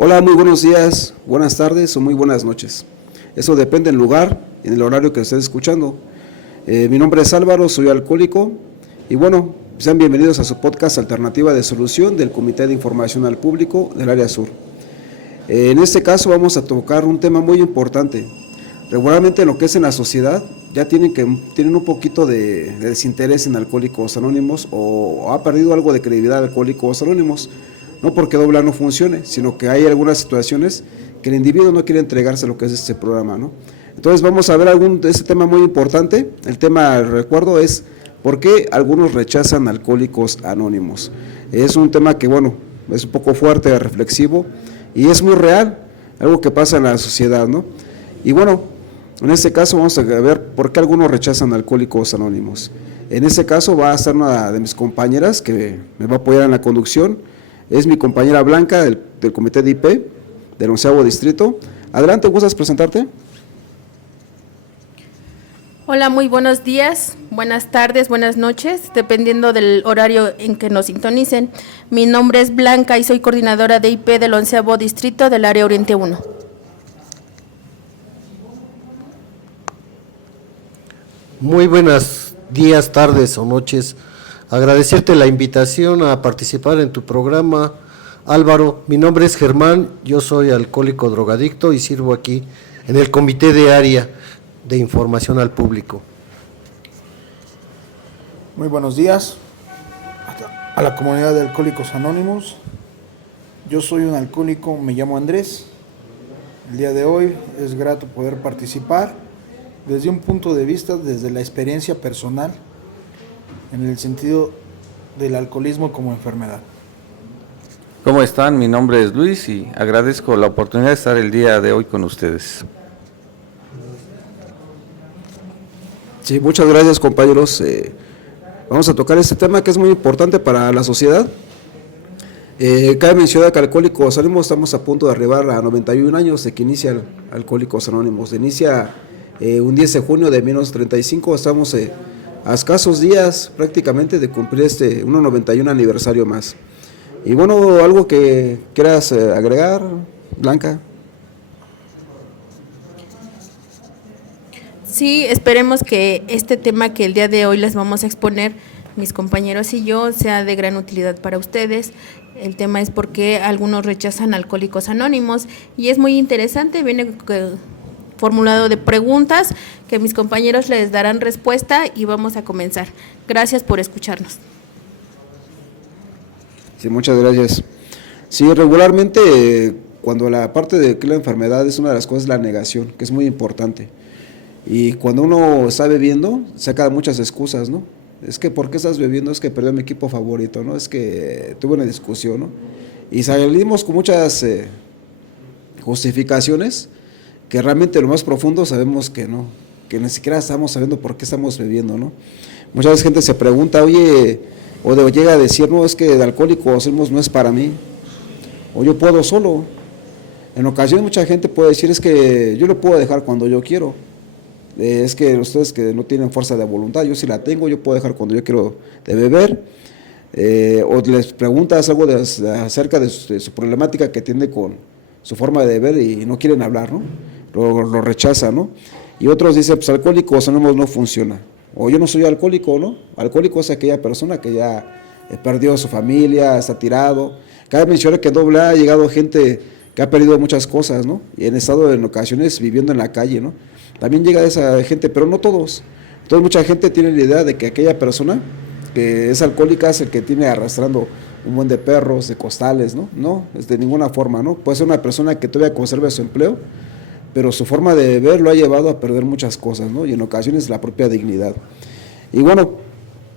Hola, muy buenos días, buenas tardes o muy buenas noches. Eso depende del lugar y del horario que estés escuchando. Mi nombre es Álvaro, soy alcohólico y bueno, sean bienvenidos a su podcast Alternativa de Solución del Comité de Información al Público del Área Sur. En este caso vamos a tocar un tema muy importante. Regularmente lo que es en la sociedad ya tienen un poquito de desinterés en Alcohólicos Anónimos o ha perdido algo de credibilidad Alcohólicos Anónimos. No porque AA no funcione, sino que hay algunas situaciones que el individuo no quiere entregarse a lo que es este programa, ¿no? Entonces vamos a ver este tema muy importante. El tema, recuerdo, es ¿por qué algunos rechazan Alcohólicos Anónimos? Es un tema que, bueno, es un poco fuerte, reflexivo, y es muy real, algo que pasa en la sociedad, ¿no? Y bueno, en este caso vamos a ver por qué algunos rechazan Alcohólicos Anónimos. En este caso va a estar una de mis compañeras que me va a apoyar en la conducción. Es mi compañera Blanca del Comité de IP, del 11º Distrito. Adelante, ¿gustas presentarte? Hola, muy buenos días, buenas tardes, buenas noches, dependiendo del horario en que nos sintonicen. Mi nombre es Blanca y soy coordinadora de IP del 11º Distrito del Área Oriente 1. Muy buenos días, tardes o noches. Agradecerte la invitación a participar en tu programa, Álvaro. Mi nombre es Germán, yo soy alcohólico drogadicto y sirvo aquí en el Comité de Área de Información al Público. Muy buenos días a la comunidad de Alcohólicos Anónimos. Yo soy un alcohólico, me llamo Andrés. El día de hoy es grato poder participar desde un punto de vista, desde la experiencia personal, en el sentido del alcoholismo como enfermedad. ¿Cómo están? Mi nombre es Luis y agradezco la oportunidad de estar el día de hoy con ustedes. Sí, muchas gracias, compañeros. Vamos a tocar este tema que es muy importante para la sociedad. Cabe mencionar que Alcohólicos Anónimos estamos a punto de arribar a 91 años de que inicia Alcohólicos Anónimos. Inicia un 10 de junio de 1935, estamos a escasos días prácticamente de cumplir este 191 aniversario más. Y bueno, algo que quieras agregar, Blanca. Sí, esperemos que este tema que el día de hoy les vamos a exponer, mis compañeros y yo, sea de gran utilidad para ustedes. El tema es por qué algunos rechazan Alcohólicos Anónimos y es muy interesante, viene formulado de preguntas que mis compañeros les darán respuesta y vamos a comenzar. Gracias por escucharnos. Sí, muchas gracias. Sí, regularmente cuando la parte de que la enfermedad es una de las cosas, la negación, que es muy importante. Y cuando uno está bebiendo, saca muchas excusas, ¿no? Es que ¿por qué estás bebiendo? Es que perdí mi equipo favorito, ¿no? Es que tuve una discusión, ¿no? Y salimos con muchas justificaciones que realmente lo más profundo sabemos que no, que ni siquiera estamos sabiendo por qué estamos bebiendo, ¿no? Muchas veces gente se pregunta, oye, llega a decir, no, es que de Alcohólicos Anónimos no es para mí, o yo puedo solo. En ocasiones mucha gente puede decir, es que yo lo puedo dejar cuando yo quiero. Es que ustedes que no tienen fuerza de voluntad, yo sí la tengo, yo puedo dejar cuando yo quiero de beber. O les preguntas algo acerca de su problemática que tiene con su forma de beber y no quieren hablar, ¿no? Lo rechazan, ¿no? Y otros dicen, pues Alcohólicos Anónimos no funciona. O yo no soy alcohólico, ¿no? Alcohólico es aquella persona que ya perdió a su familia, está tirado. Cabe mencionar que en AA ha llegado gente que ha perdido muchas cosas, ¿no? Y han estado en ocasiones viviendo en la calle, ¿no? También llega esa gente, pero no todos. Entonces mucha gente tiene la idea de que aquella persona que es alcohólica es el que tiene arrastrando un buen de perros, de costales, ¿no? No, es de ninguna forma, ¿no? Puede ser una persona que todavía conserva su empleo, pero su forma de beber lo ha llevado a perder muchas cosas, ¿no? Y en ocasiones la propia dignidad. Y bueno,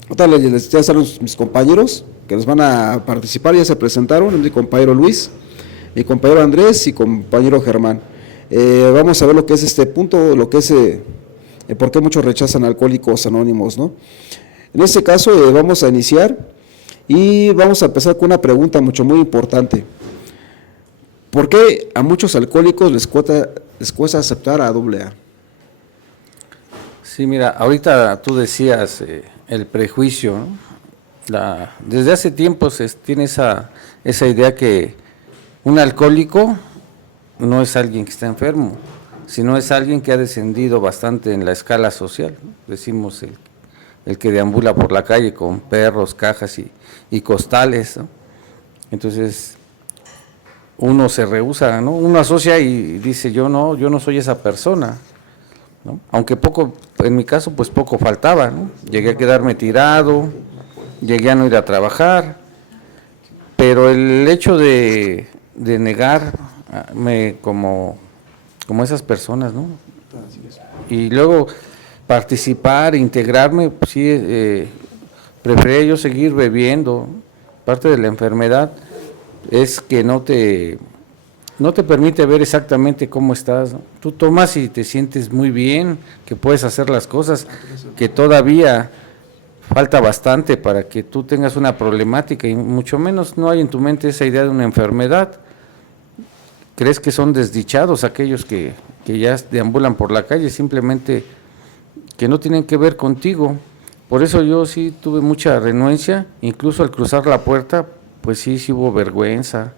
ahorita ya están mis compañeros que nos van a participar, ya se presentaron, mi compañero Luis, mi compañero Andrés y compañero Germán. Vamos a ver lo que es este punto, lo que es por qué muchos rechazan Alcohólicos Anónimos, ¿no? En este caso vamos a iniciar y vamos a empezar con una pregunta muy importante. ¿Por qué a muchos alcohólicos les cuesta aceptar a AA? Sí, mira, ahorita tú decías el prejuicio, ¿no? Desde hace tiempo se tiene esa idea que Un alcohólico no es alguien que está enfermo, sino es alguien que ha descendido bastante en la escala social, ¿no? Decimos el que deambula por la calle con perros, cajas y costales, ¿no? Entonces uno se rehúsa, ¿no? Uno asocia y dice yo no soy esa persona, ¿no? Aunque poco, en mi caso pues poco faltaba, ¿no? Llegué a quedarme tirado, llegué a no ir a trabajar, pero el hecho de negarme como esas personas, ¿no? Y luego participar, integrarme, pues sí, prefería yo seguir bebiendo. Parte de la enfermedad es que no te permite ver exactamente cómo estás, ¿no? Tú tomas y te sientes muy bien, que puedes hacer las cosas, que todavía falta bastante para que tú tengas una problemática y mucho menos no hay en tu mente esa idea de una enfermedad. Crees que son desdichados aquellos que ya deambulan por la calle, simplemente que no tienen que ver contigo. Por eso yo sí tuve mucha renuencia, incluso al cruzar la puerta, pues sí hubo vergüenza,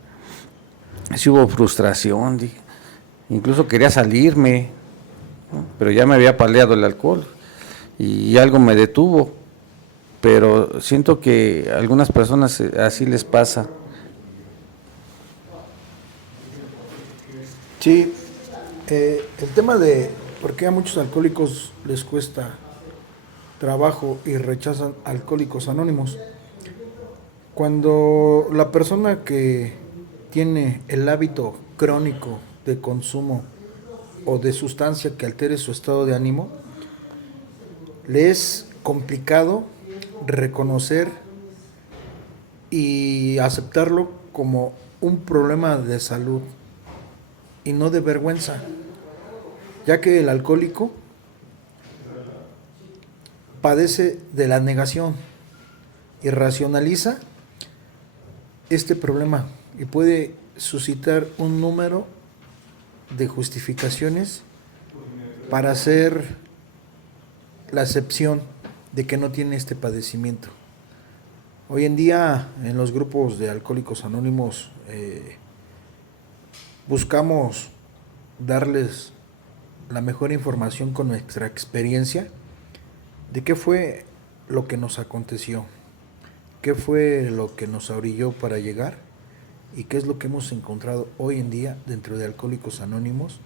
sí hubo frustración, incluso quería salirme, ¿no? Pero ya me había paleado el alcohol y algo me detuvo, pero siento que a algunas personas así les pasa. Sí, el tema de por qué a muchos alcohólicos les cuesta trabajo y rechazan Alcohólicos Anónimos. Cuando la persona que tiene el hábito crónico de consumo o de sustancia que altere su estado de ánimo, le es complicado reconocer y aceptarlo como un problema de salud y no de vergüenza, ya que el alcohólico padece de la negación y racionaliza este problema y puede suscitar un número de justificaciones para hacer la acepción de que no tiene este padecimiento. Hoy en día en los grupos de Alcohólicos Anónimos buscamos darles la mejor información con nuestra experiencia de qué fue lo que nos aconteció, qué fue lo que nos orilló para llegar y qué es lo que hemos encontrado hoy en día dentro de Alcohólicos Anónimos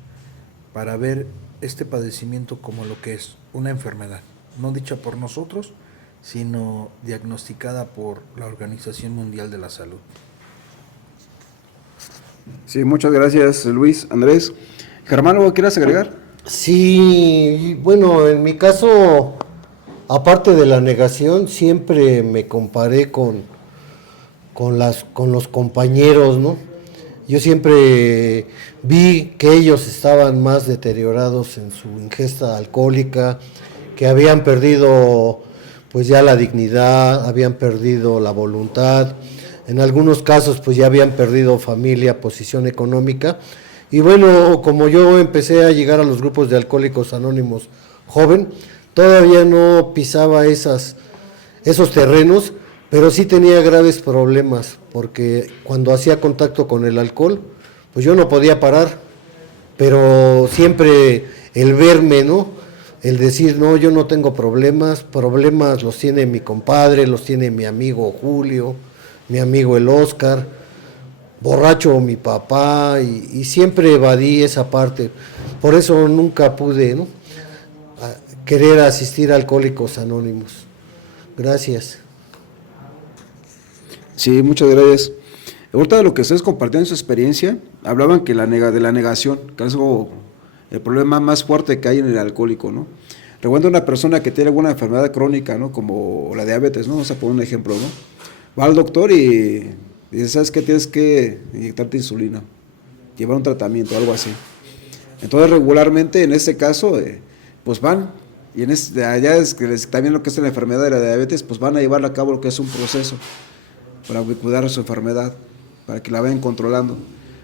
para ver este padecimiento como lo que es una enfermedad, no dicha por nosotros, sino diagnosticada por la Organización Mundial de la Salud. Sí, muchas gracias, Luis. Andrés, Germán, ¿algo quieras agregar? Sí, bueno, en mi caso, aparte de la negación, siempre me comparé con los compañeros, ¿no? Yo siempre vi que ellos estaban más deteriorados en su ingesta alcohólica, que habían perdido pues ya la dignidad, habían perdido la voluntad, en algunos casos pues ya habían perdido familia, posición económica. Y bueno, como yo empecé a llegar a los grupos de Alcohólicos Anónimos joven, todavía no pisaba esos terrenos, pero sí tenía graves problemas, porque cuando hacía contacto con el alcohol, pues yo no podía parar, pero siempre el verme, ¿no? El decir, no, yo no tengo problemas los tiene mi compadre, los tiene mi amigo Julio, mi amigo el Oscar, borracho mi papá, y siempre evadí esa parte. Por eso nunca pude, ¿no?, querer asistir a Alcohólicos Anónimos. Gracias. Sí, muchas gracias. Ahorita de lo que ustedes compartieron en su experiencia, hablaban que de la negación, que es el problema más fuerte que hay en el alcohólico, ¿no? Recuerdo una persona que tiene alguna enfermedad crónica, ¿no?, como la diabetes, ¿no? Vamos a poner un ejemplo, ¿no? Va al doctor y dice, ¿sabes qué? Tienes que inyectarte insulina, llevar un tratamiento, algo así. Entonces, regularmente, en este caso, pues van, y allá es que también lo que es la enfermedad de la diabetes, pues van a llevar a cabo lo que es un proceso para cuidar su enfermedad, para que la vayan controlando.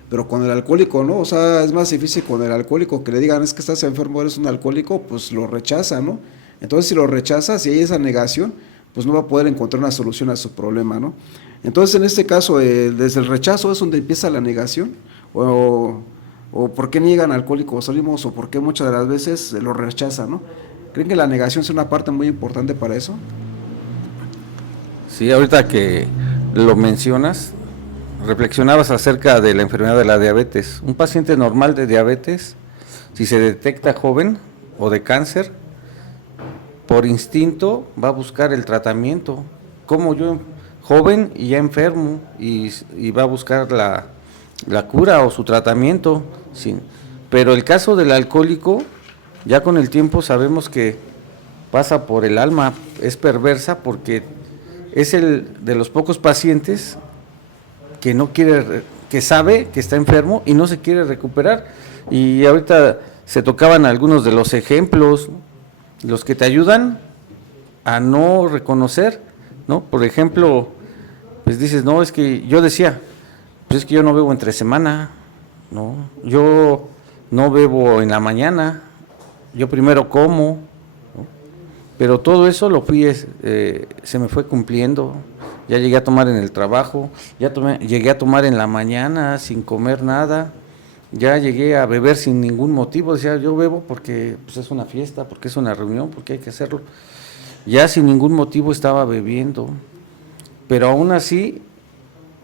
Pero con el alcohólico, ¿no? O sea, es más difícil con el alcohólico que le digan, es que estás enfermo, eres un alcohólico, pues lo rechaza, ¿no? Entonces, si lo rechaza, si hay esa negación, pues no va a poder encontrar una solución a su problema, ¿no? Entonces, en este caso, desde el rechazo es donde empieza la negación, o por qué niegan Alcohólicos Anónimos, o por qué muchas de las veces lo rechazan, ¿no? ¿Creen que la negación es una parte muy importante para eso? Sí, ahorita que lo mencionas, reflexionabas acerca de la enfermedad de la diabetes. Un paciente normal de diabetes, si se detecta joven o de cáncer, por instinto va a buscar el tratamiento. Como yo, joven y ya enfermo, y va a buscar la cura o su tratamiento. Sí. Pero el caso del alcohólico, ya con el tiempo sabemos que pasa por el alma, es perversa porque es el de los pocos pacientes que no quiere, que sabe que está enfermo y no se quiere recuperar. Y ahorita se tocaban algunos de los ejemplos, los que te ayudan a no reconocer, ¿no? Por ejemplo, pues dices, no, es que yo decía, pues es que yo no bebo entre semana, ¿no? Yo no bebo en la mañana, yo primero como, ¿no? Pero todo eso lo fui, se me fue cumpliendo. Ya llegué a tomar en el trabajo, llegué a tomar en la mañana sin comer nada, ya llegué a beber sin ningún motivo, decía yo bebo porque pues, es una fiesta, porque es una reunión, porque hay que hacerlo. Ya sin ningún motivo estaba bebiendo, pero aún así,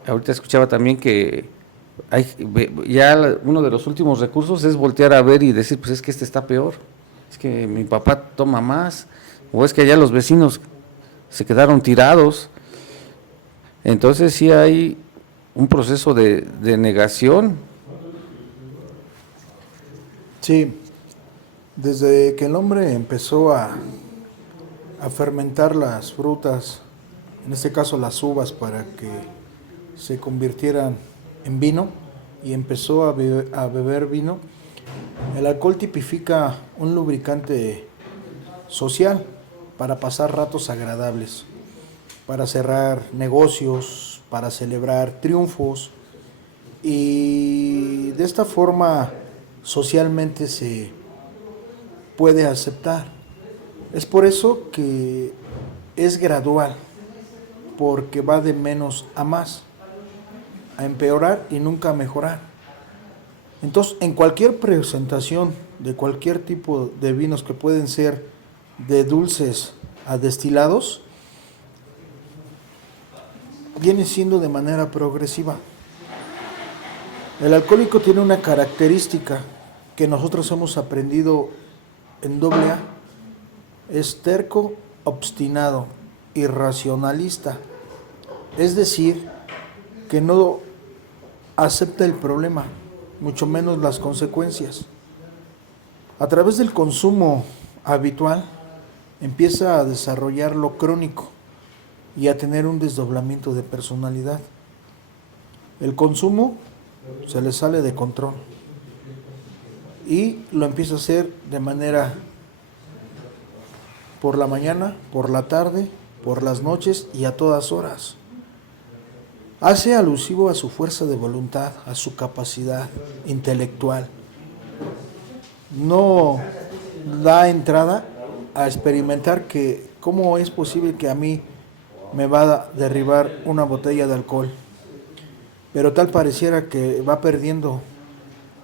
ahorita escuchaba también que ya uno de los últimos recursos es voltear a ver y decir, pues es que este está peor, es que mi papá toma más, o es que allá los vecinos se quedaron tirados. Entonces sí hay un proceso de negación. Sí, desde que el hombre empezó a fermentar las frutas, en este caso las uvas, para que se convirtieran en vino, y empezó a beber vino, el alcohol tipifica un lubricante social para pasar ratos agradables, para cerrar negocios, para celebrar triunfos, y de esta forma socialmente se puede aceptar. Es por eso que es gradual, porque va de menos a más, a empeorar y nunca a mejorar. Entonces, en cualquier presentación de cualquier tipo de vinos, que pueden ser de dulces a destilados, viene siendo de manera progresiva. El alcohólico tiene una característica que nosotros hemos aprendido en AA: es terco, obstinado, irracionalista. Es decir, que no acepta el problema, mucho menos las consecuencias. A través del consumo habitual empieza a desarrollar lo crónico y a tener un desdoblamiento de personalidad. El consumo se le sale de control y lo empieza a hacer de manera por la mañana, por la tarde, por las noches y a todas horas. Hace alusivo a su fuerza de voluntad, a su capacidad intelectual. No da entrada a experimentar que cómo es posible que a mí me va a derribar una botella de alcohol, pero tal pareciera que va perdiendo.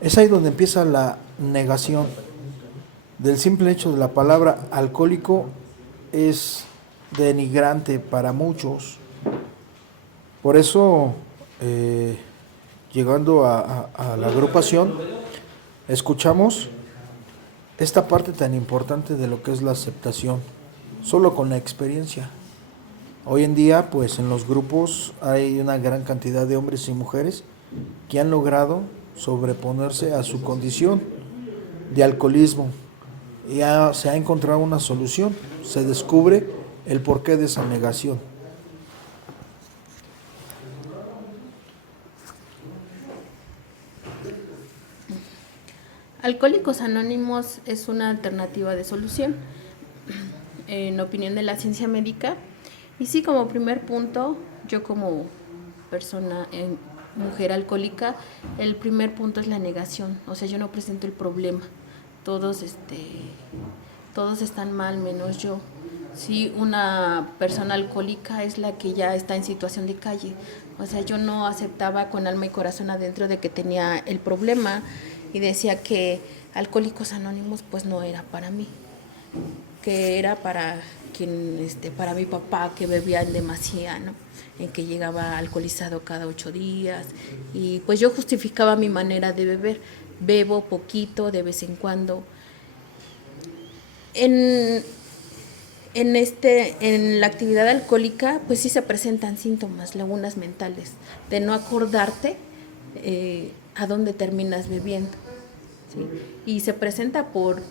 Es ahí donde empieza la negación. Del simple hecho de la palabra alcohólico es denigrante para muchos. Por eso, llegando a la agrupación, escuchamos esta parte tan importante de lo que es la aceptación, solo con la experiencia. Hoy en día, pues en los grupos hay una gran cantidad de hombres y mujeres que han logrado sobreponerse a su condición de alcoholismo. Y se ha encontrado una solución, se descubre el porqué de esa negación. Alcohólicos Anónimos es una alternativa de solución, en opinión de la ciencia médica. Y sí, como primer punto, yo como persona, mujer alcohólica, el primer punto es la negación. O sea, yo no presento el problema. Todos están mal menos yo. Sí, una persona alcohólica es la que ya está en situación de calle. O sea, yo no aceptaba con alma y corazón adentro de que tenía el problema y decía que Alcohólicos Anónimos pues no era para mí, que era para para mi papá que bebía en demasía, ¿no? En que llegaba alcoholizado cada 8 días y pues yo justificaba mi manera de beber. Bebo poquito de vez en cuando. En, en la actividad alcohólica, pues sí se presentan síntomas, lagunas mentales, de no acordarte a dónde terminas bebiendo, ¿sí? Y se presenta por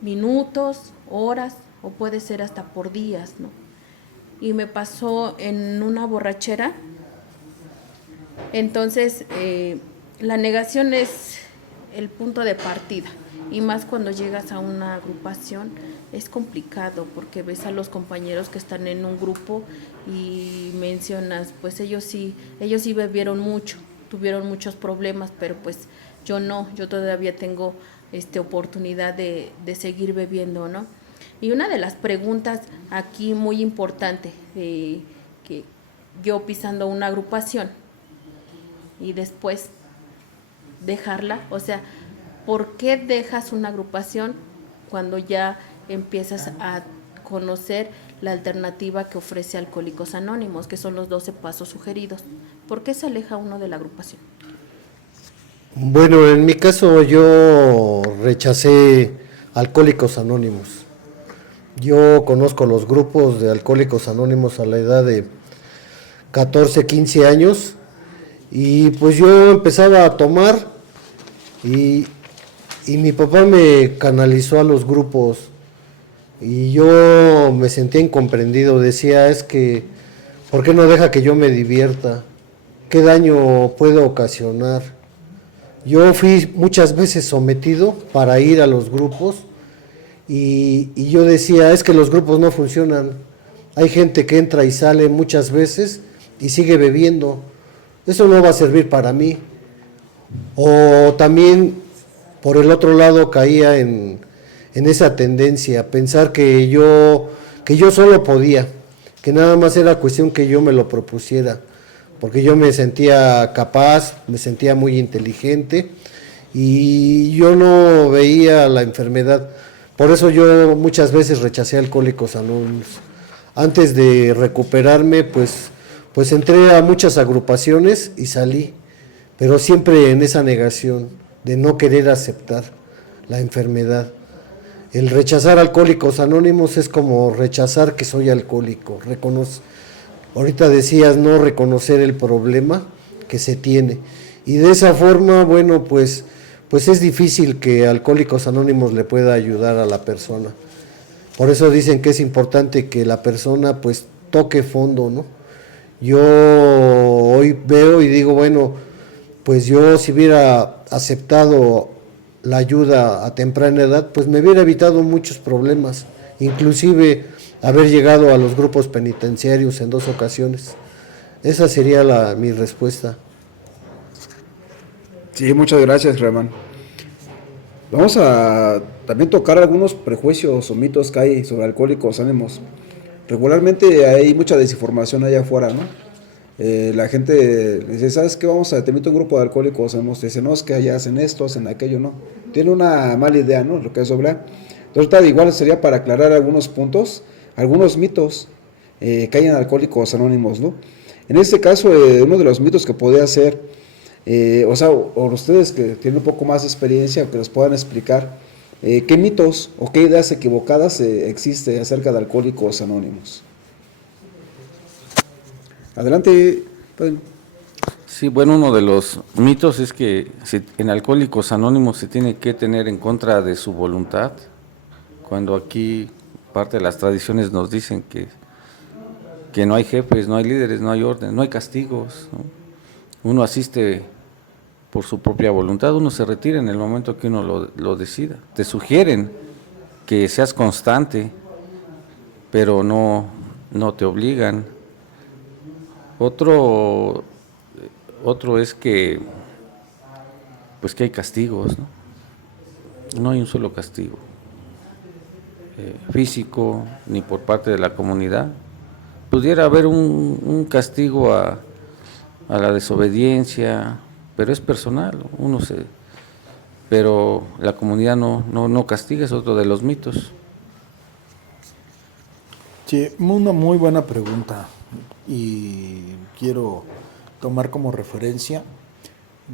minutos, horas, o puede ser hasta por días, ¿no? Y me pasó en una borrachera. Entonces, la negación es el punto de partida, y más cuando llegas a una agrupación es complicado porque ves a los compañeros que están en un grupo y mencionas, pues ellos sí bebieron mucho, tuvieron muchos problemas, pero pues yo no, yo todavía tengo oportunidad de seguir bebiendo, ¿no? Y una de las preguntas aquí muy importante, que yo pisando una agrupación y después dejarla, o sea, ¿por qué dejas una agrupación cuando ya empiezas a conocer la alternativa que ofrece Alcohólicos Anónimos, que son los 12 pasos sugeridos? ¿Por qué se aleja uno de la agrupación? Bueno, en mi caso yo rechacé Alcohólicos Anónimos. Yo conozco los grupos de Alcohólicos Anónimos a la edad de 14, 15 años y pues yo empezaba a tomar y mi papá me canalizó a los grupos y yo me sentía incomprendido. Decía, es que, ¿por qué no deja que yo me divierta? ¿Qué daño puedo ocasionar? Yo fui muchas veces sometido para ir a los grupos y yo decía, es que los grupos no funcionan. Hay gente que entra y sale muchas veces y sigue bebiendo. Eso no va a servir para mí. O también, por el otro lado, caía en esa tendencia, pensar que yo solo podía, que nada más era cuestión que yo me lo propusiera, porque yo me sentía capaz, me sentía muy inteligente y yo no veía la enfermedad. Por eso yo muchas veces rechacé Alcohólicos Anónimos. Antes de recuperarme, pues entré a muchas agrupaciones y salí, pero siempre en esa negación de no querer aceptar la enfermedad. El rechazar Alcohólicos Anónimos es como rechazar que soy alcohólico. Ahorita decías no reconocer el problema que se tiene. Y de esa forma, bueno, pues es difícil que Alcohólicos Anónimos le pueda ayudar a la persona. Por eso dicen que es importante que la persona pues toque fondo, ¿no? Yo hoy veo y digo, bueno, pues yo si hubiera aceptado la ayuda a temprana edad, pues me hubiera evitado muchos problemas, inclusive haber llegado a los grupos penitenciarios en 2 ocasiones. Esa sería mi respuesta. Sí, muchas gracias, Germán. Vamos a también tocar algunos prejuicios o mitos que hay sobre Alcohólicos Anónimos. Regularmente hay mucha desinformación allá afuera, ¿no? La gente dice, ¿sabes qué? Te invito a un grupo de Alcohólicos Anónimos. Te dicen, no, es que allá hacen esto, hacen aquello, ¿no? Tiene una mala idea, ¿no? Lo que es hablar. Entonces, igual sería para aclarar algunos puntos, algunos mitos que hay en Alcohólicos Anónimos, ¿no? En este caso, uno de los mitos que podría ser, o ustedes que tienen un poco más de experiencia, que nos puedan explicar qué mitos o qué ideas equivocadas existe acerca de Alcohólicos Anónimos. Adelante, padre. Sí, bueno, uno de los mitos es que en Alcohólicos Anónimos se tiene que tener en contra de su voluntad, cuando aquí parte de las tradiciones nos dicen que no hay jefes, no hay líderes, no hay orden, no hay castigos, ¿no? Uno asiste por su propia voluntad, uno se retira en el momento que uno lo decida. Te sugieren que seas constante, pero no te obligan. Otro es que pues que hay castigos, ¿no? No hay un solo castigo. físico ni por parte de la comunidad. Pudiera haber un castigo a la desobediencia, pero es personal, pero la comunidad no castiga, es otro de los mitos. Sí, una muy buena pregunta y quiero tomar como referencia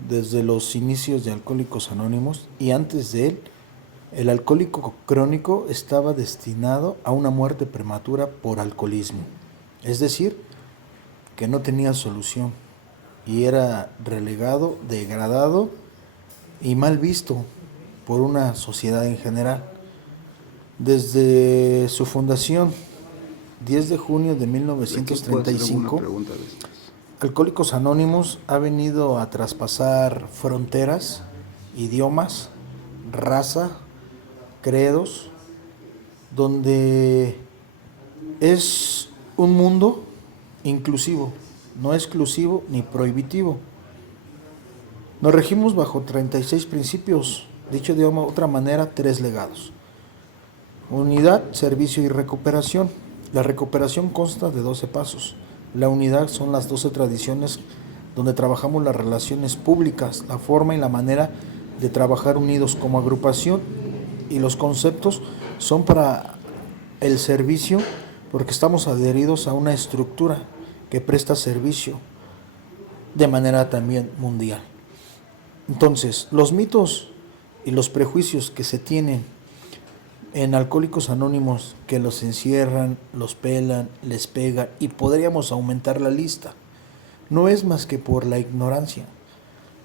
desde los inicios de Alcohólicos Anónimos y antes de él, el alcohólico crónico estaba destinado a una muerte prematura por alcoholismo, es decir, que no tenía solución y era relegado, degradado y mal visto por una sociedad en general. Desde su fundación, 10 de junio de 1935, Alcohólicos Anónimos ha venido a traspasar fronteras, idiomas, raza, credos, donde es un mundo inclusivo, no exclusivo ni prohibitivo. Nos regimos bajo 36 principios, dicho de otra manera, 3 legados. Unidad, servicio y recuperación. La recuperación consta de 12 pasos. La unidad son las 12 tradiciones donde trabajamos las relaciones públicas, la forma y la manera de trabajar unidos como agrupación, y los conceptos son para el servicio porque estamos adheridos a una estructura que presta servicio de manera también mundial. Entonces, los mitos y los prejuicios que se tienen en Alcohólicos Anónimos, que los encierran, los pelan, les pegan y podríamos aumentar la lista, no es más que por la ignorancia.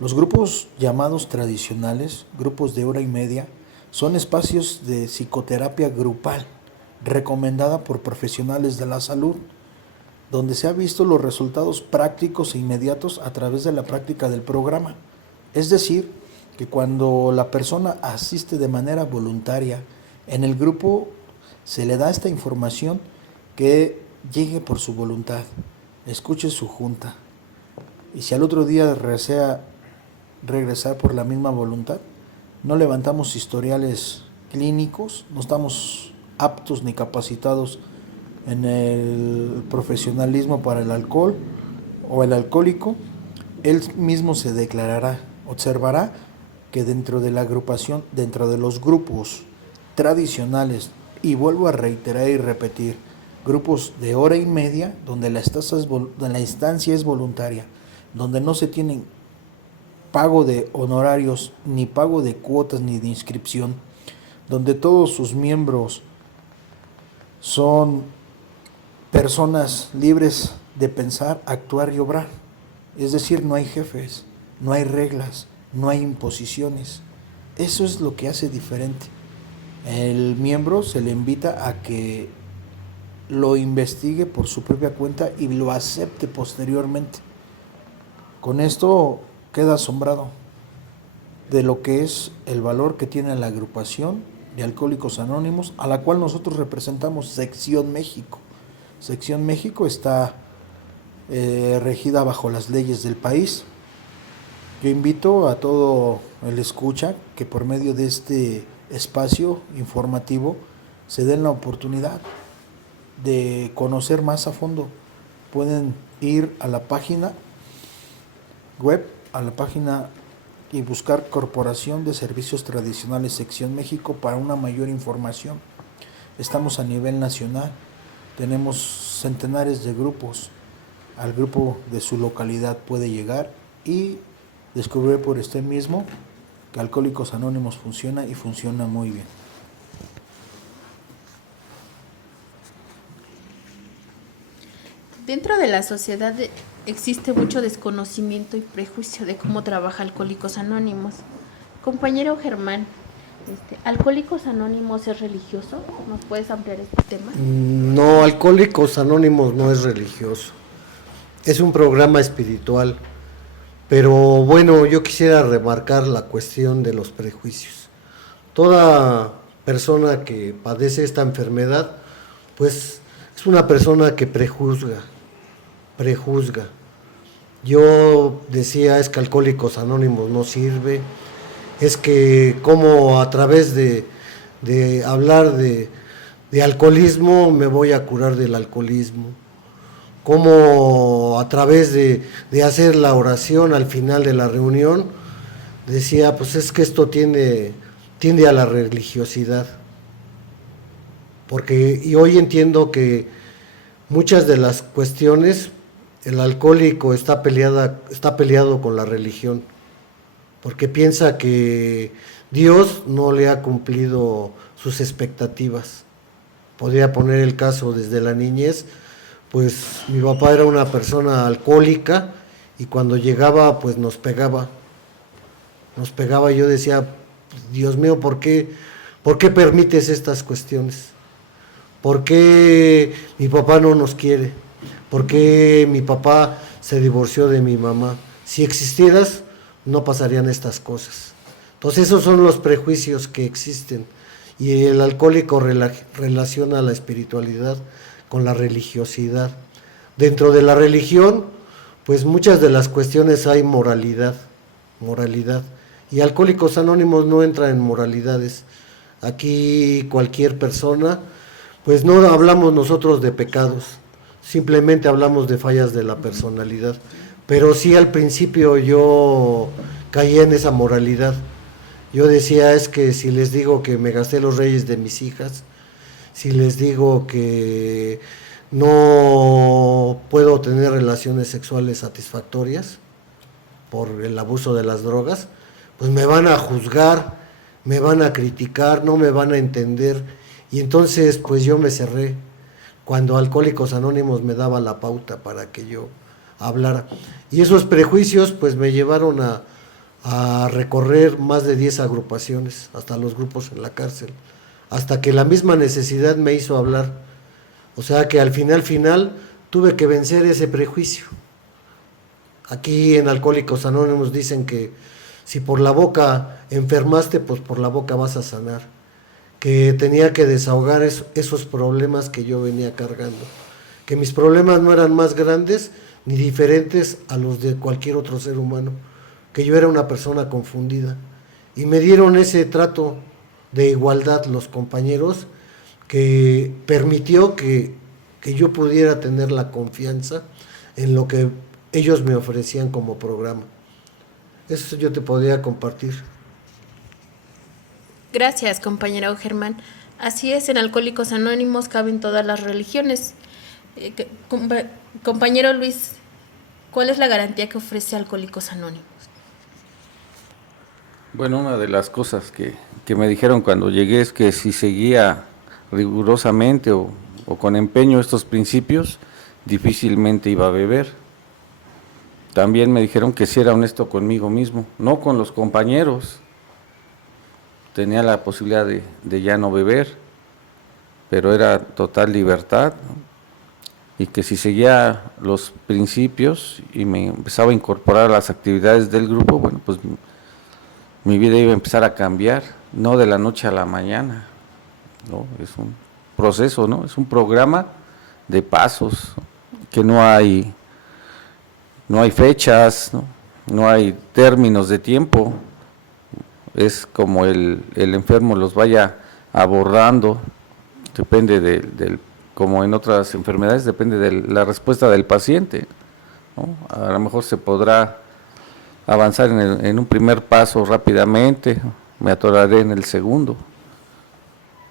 Los grupos llamados tradicionales, grupos de hora y media, son espacios de psicoterapia grupal recomendada por profesionales de la salud, donde se han visto los resultados prácticos e inmediatos a través de la práctica del programa. Es decir, que cuando la persona asiste de manera voluntaria, en el grupo se le da esta información, que llegue por su voluntad, escuche su junta, y si al otro día desea regresar por la misma voluntad, no levantamos historiales clínicos, no estamos aptos ni capacitados en el profesionalismo para el alcohol o el alcohólico. Él mismo se declarará, observará que dentro de la agrupación, dentro de los grupos tradicionales, y vuelvo a reiterar y repetir, grupos de hora y media, donde la instancia es voluntaria, donde no se tienen pago de honorarios, ni pago de cuotas, ni de inscripción, donde todos sus miembros son personas libres de pensar, actuar y obrar. Es decir, no hay jefes, no hay reglas, no hay imposiciones. Eso es lo que hace diferente. El miembro se le invita a que lo investigue por su propia cuenta y lo acepte posteriormente. Con esto queda asombrado de lo que es el valor que tiene la agrupación de Alcohólicos Anónimos, a la cual nosotros representamos Sección México. Sección México está regida bajo las leyes del país. Yo invito a todo el escucha que por medio de este espacio informativo se den la oportunidad de conocer más a fondo. Pueden ir a la página web, a la página, y buscar Corporación de Servicios Tradicionales Sección México para una mayor información. Estamos a nivel nacional, tenemos centenares de grupos. Al grupo de su localidad puede llegar y descubrir por usted mismo que Alcohólicos Anónimos funciona y funciona muy bien. Dentro de la sociedad existe mucho desconocimiento y prejuicio de cómo trabaja Alcohólicos Anónimos. Compañero Germán, ¿Alcohólicos Anónimos es religioso? ¿Nos puedes ampliar este tema? No, Alcohólicos Anónimos no es religioso. Es un programa espiritual. Pero bueno, yo quisiera remarcar la cuestión de los prejuicios. Toda persona que padece esta enfermedad, pues es una persona que prejuzga. Yo decía, es que Alcohólicos Anónimos no sirve, es que como a través de hablar de de alcoholismo me voy a curar del alcoholismo. Cómo a través de hacer la oración al final de la reunión, decía, pues es que esto tiende a la religiosidad. Y hoy entiendo que muchas de las cuestiones, el alcohólico está peleado con la religión, porque piensa que Dios no le ha cumplido sus expectativas. Podría poner el caso desde la niñez, pues mi papá era una persona alcohólica y cuando llegaba pues nos pegaba y yo decía, Dios mío, ¿por qué permites estas cuestiones? ¿Por qué mi papá no nos quiere? ¿Por qué mi papá se divorció de mi mamá? Si existieras, no pasarían estas cosas. Entonces esos son los prejuicios que existen y el alcohólico relaciona la espiritualidad con la religiosidad. Dentro de la religión, pues muchas de las cuestiones hay moralidad, y Alcohólicos Anónimos no entra en moralidades. Aquí cualquier persona, pues no hablamos nosotros de pecados, simplemente hablamos de fallas de la personalidad, pero sí al principio yo caí en esa moralidad. Yo decía, es que si les digo que me gasté los reyes de mis hijas, si les digo que no puedo tener relaciones sexuales satisfactorias por el abuso de las drogas, pues me van a juzgar, me van a criticar, no me van a entender. Y entonces pues yo me cerré cuando Alcohólicos Anónimos me daba la pauta para que yo hablara. Y esos prejuicios pues me llevaron a recorrer más de 10 agrupaciones, hasta los grupos en la cárcel, hasta que la misma necesidad me hizo hablar. O sea que al final tuve que vencer ese prejuicio. Aquí en Alcohólicos Anónimos dicen que si por la boca enfermaste, pues por la boca vas a sanar. Que tenía que desahogar esos problemas que yo venía cargando. Que mis problemas no eran más grandes ni diferentes a los de cualquier otro ser humano. Que yo era una persona confundida. Y me dieron ese trato de igualdad los compañeros que permitió que yo pudiera tener la confianza en lo que ellos me ofrecían como programa. Eso yo te podría compartir. Gracias, compañero Germán. Así es, en Alcohólicos Anónimos caben todas las religiones. Compañero Luis, ¿cuál es la garantía que ofrece Alcohólicos Anónimos? Bueno, una de las cosas que me dijeron cuando llegué es que si seguía rigurosamente o con empeño estos principios, difícilmente iba a beber. También me dijeron que si era honesto conmigo mismo, no con los compañeros. Tenía la posibilidad de ya no beber, pero era total libertad, ¿no? Y que si seguía los principios y me empezaba a incorporar a las actividades del grupo, bueno, pues mi vida iba a empezar a cambiar, no de la noche a la mañana, ¿no? Es un proceso, ¿no? Es un programa de pasos, que no hay fechas, ¿no? No hay términos de tiempo, es como el enfermo los vaya abordando, depende como en otras enfermedades, depende de la respuesta del paciente, ¿no? A lo mejor se podrá avanzar en un primer paso rápidamente, me atoraré en el segundo.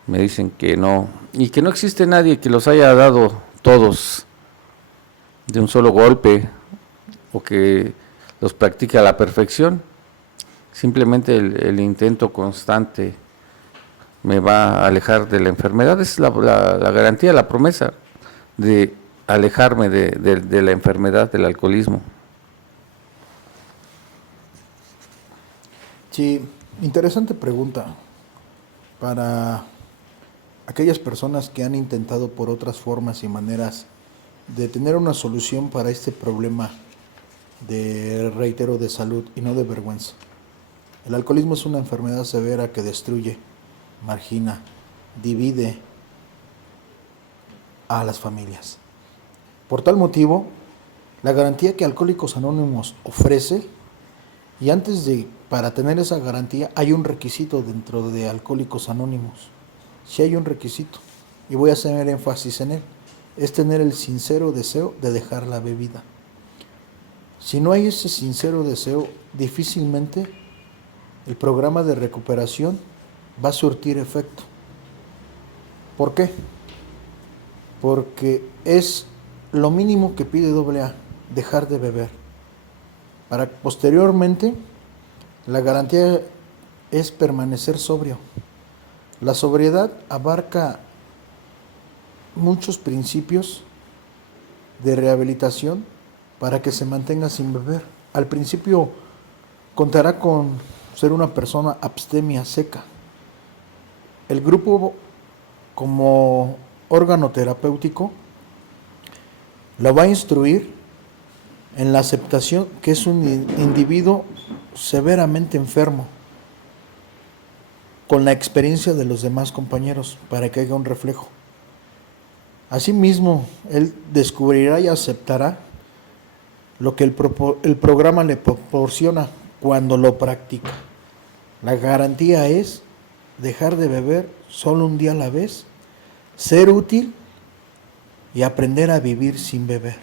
Me dicen que no, y que no existe nadie que los haya dado todos de un solo golpe, o que los practique a la perfección. Simplemente el intento constante me va a alejar de la enfermedad. Es la garantía, la promesa de alejarme de la enfermedad, del alcoholismo. Sí, interesante pregunta para aquellas personas que han intentado por otras formas y maneras de tener una solución para este problema reitero, de salud y no de vergüenza. El alcoholismo es una enfermedad severa que destruye, margina, divide a las familias. Por tal motivo, la garantía que Alcohólicos Anónimos ofrece, y para tener esa garantía hay un requisito dentro de Alcohólicos Anónimos. Sí hay un requisito, y voy a hacer énfasis en él, es tener el sincero deseo de dejar la bebida. Si no hay ese sincero deseo, difícilmente el programa de recuperación va a surtir efecto. ¿Por qué? Porque es lo mínimo que pide AA, dejar de beber. Para posteriormente, la garantía es permanecer sobrio. La sobriedad abarca muchos principios de rehabilitación para que se mantenga sin beber. Al principio contará con ser una persona abstemia seca. El grupo, como órgano terapéutico, lo va a instruir en la aceptación que es un individuo severamente enfermo, con la experiencia de los demás compañeros, para que haya un reflejo. Asimismo, él descubrirá y aceptará lo que el programa le proporciona cuando lo practica. La garantía es dejar de beber solo un día a la vez, ser útil y aprender a vivir sin beber.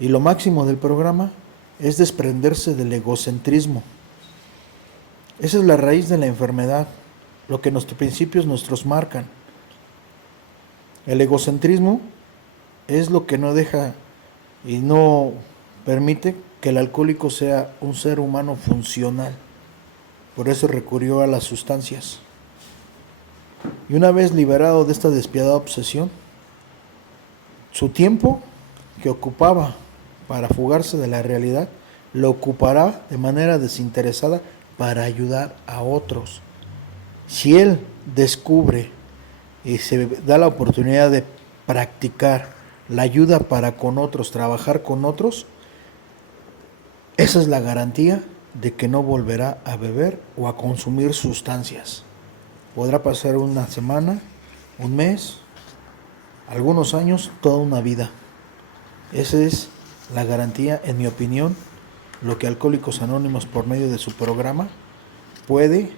Y lo máximo del programa es desprenderse del egocentrismo. Esa es la raíz de la enfermedad, lo que nuestros principios nuestros marcan. El egocentrismo es lo que no deja y no permite que el alcohólico sea un ser humano funcional. Por eso recurrió a las sustancias. Y una vez liberado de esta despiadada obsesión, su tiempo que ocupaba para fugarse de la realidad, lo ocupará de manera desinteresada para ayudar a otros. Si él descubre y se da la oportunidad de practicar la ayuda para con otros, trabajar con otros, esa es la garantía de que no volverá a beber o a consumir sustancias. Podrá pasar una semana, un mes, algunos años, toda una vida. Esa es la garantía, en mi opinión, lo que Alcohólicos Anónimos, por medio de su programa, puede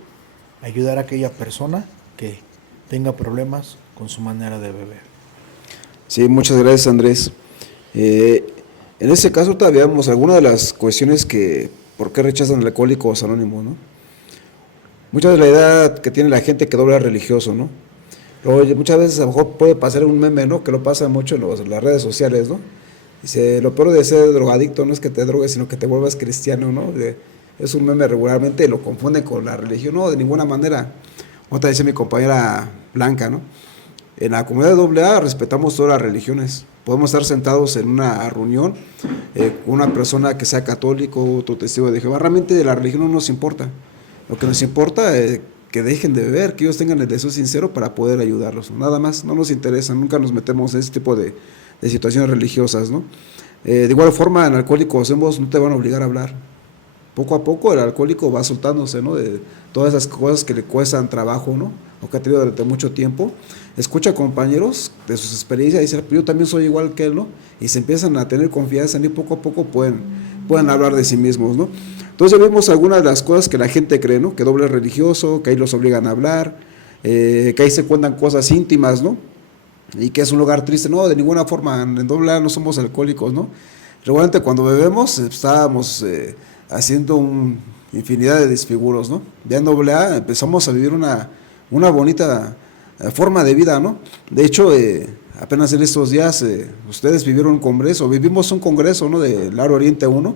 ayudar a aquella persona que tenga problemas con su manera de beber. Sí, muchas gracias, Andrés. En este caso todavía vemos algunas de las cuestiones que, ¿por qué rechazan al Alcohólicos Anónimos, no? Mucha de la idea que tiene la gente que AA es religioso, ¿no? Luego, muchas veces a lo mejor puede pasar un meme, ¿no? Que lo pasa mucho en las redes sociales, ¿no? Dice, lo peor de ser drogadicto no es que te drogues, sino que te vuelvas cristiano, ¿no? Es un meme regularmente, lo confunde con la religión, no, de ninguna manera. Otra dice mi compañera Blanca, ¿no? En la comunidad de AA respetamos todas las religiones. Podemos estar sentados en una reunión con una persona que sea católico, otro testigo de Jehová. Realmente de la religión no nos importa. Lo que nos importa es que dejen de beber, que ellos tengan el deseo sincero para poder ayudarlos. Nada más, no nos interesa, nunca nos metemos en ese tipo de situaciones religiosas, ¿no? De igual forma, en Alcohólicos Anónimos no te van a obligar a hablar. Poco a poco el alcohólico va soltándose, ¿no? De todas esas cosas que le cuestan trabajo, ¿no? O que ha tenido durante mucho tiempo. Escucha a compañeros de sus experiencias y dice, yo también soy igual que él, ¿no? Y se empiezan a tener confianza en él, poco a poco pueden hablar de sí mismos, ¿no? Entonces vemos algunas de las cosas que la gente cree, ¿no? Que AA es religioso, que ahí los obligan a hablar, que ahí se cuentan cosas íntimas, ¿no? Y que es un lugar triste. No, de ninguna forma, en AA no somos alcohólicos, ¿no? Regularmente cuando bebemos estábamos haciendo infinidad de desfiguros, ¿no? Ya en AA empezamos a vivir una bonita forma de vida, ¿no? De hecho, apenas en estos días ustedes vivieron un congreso, vivimos un congreso, ¿no? De Laro Oriente 1,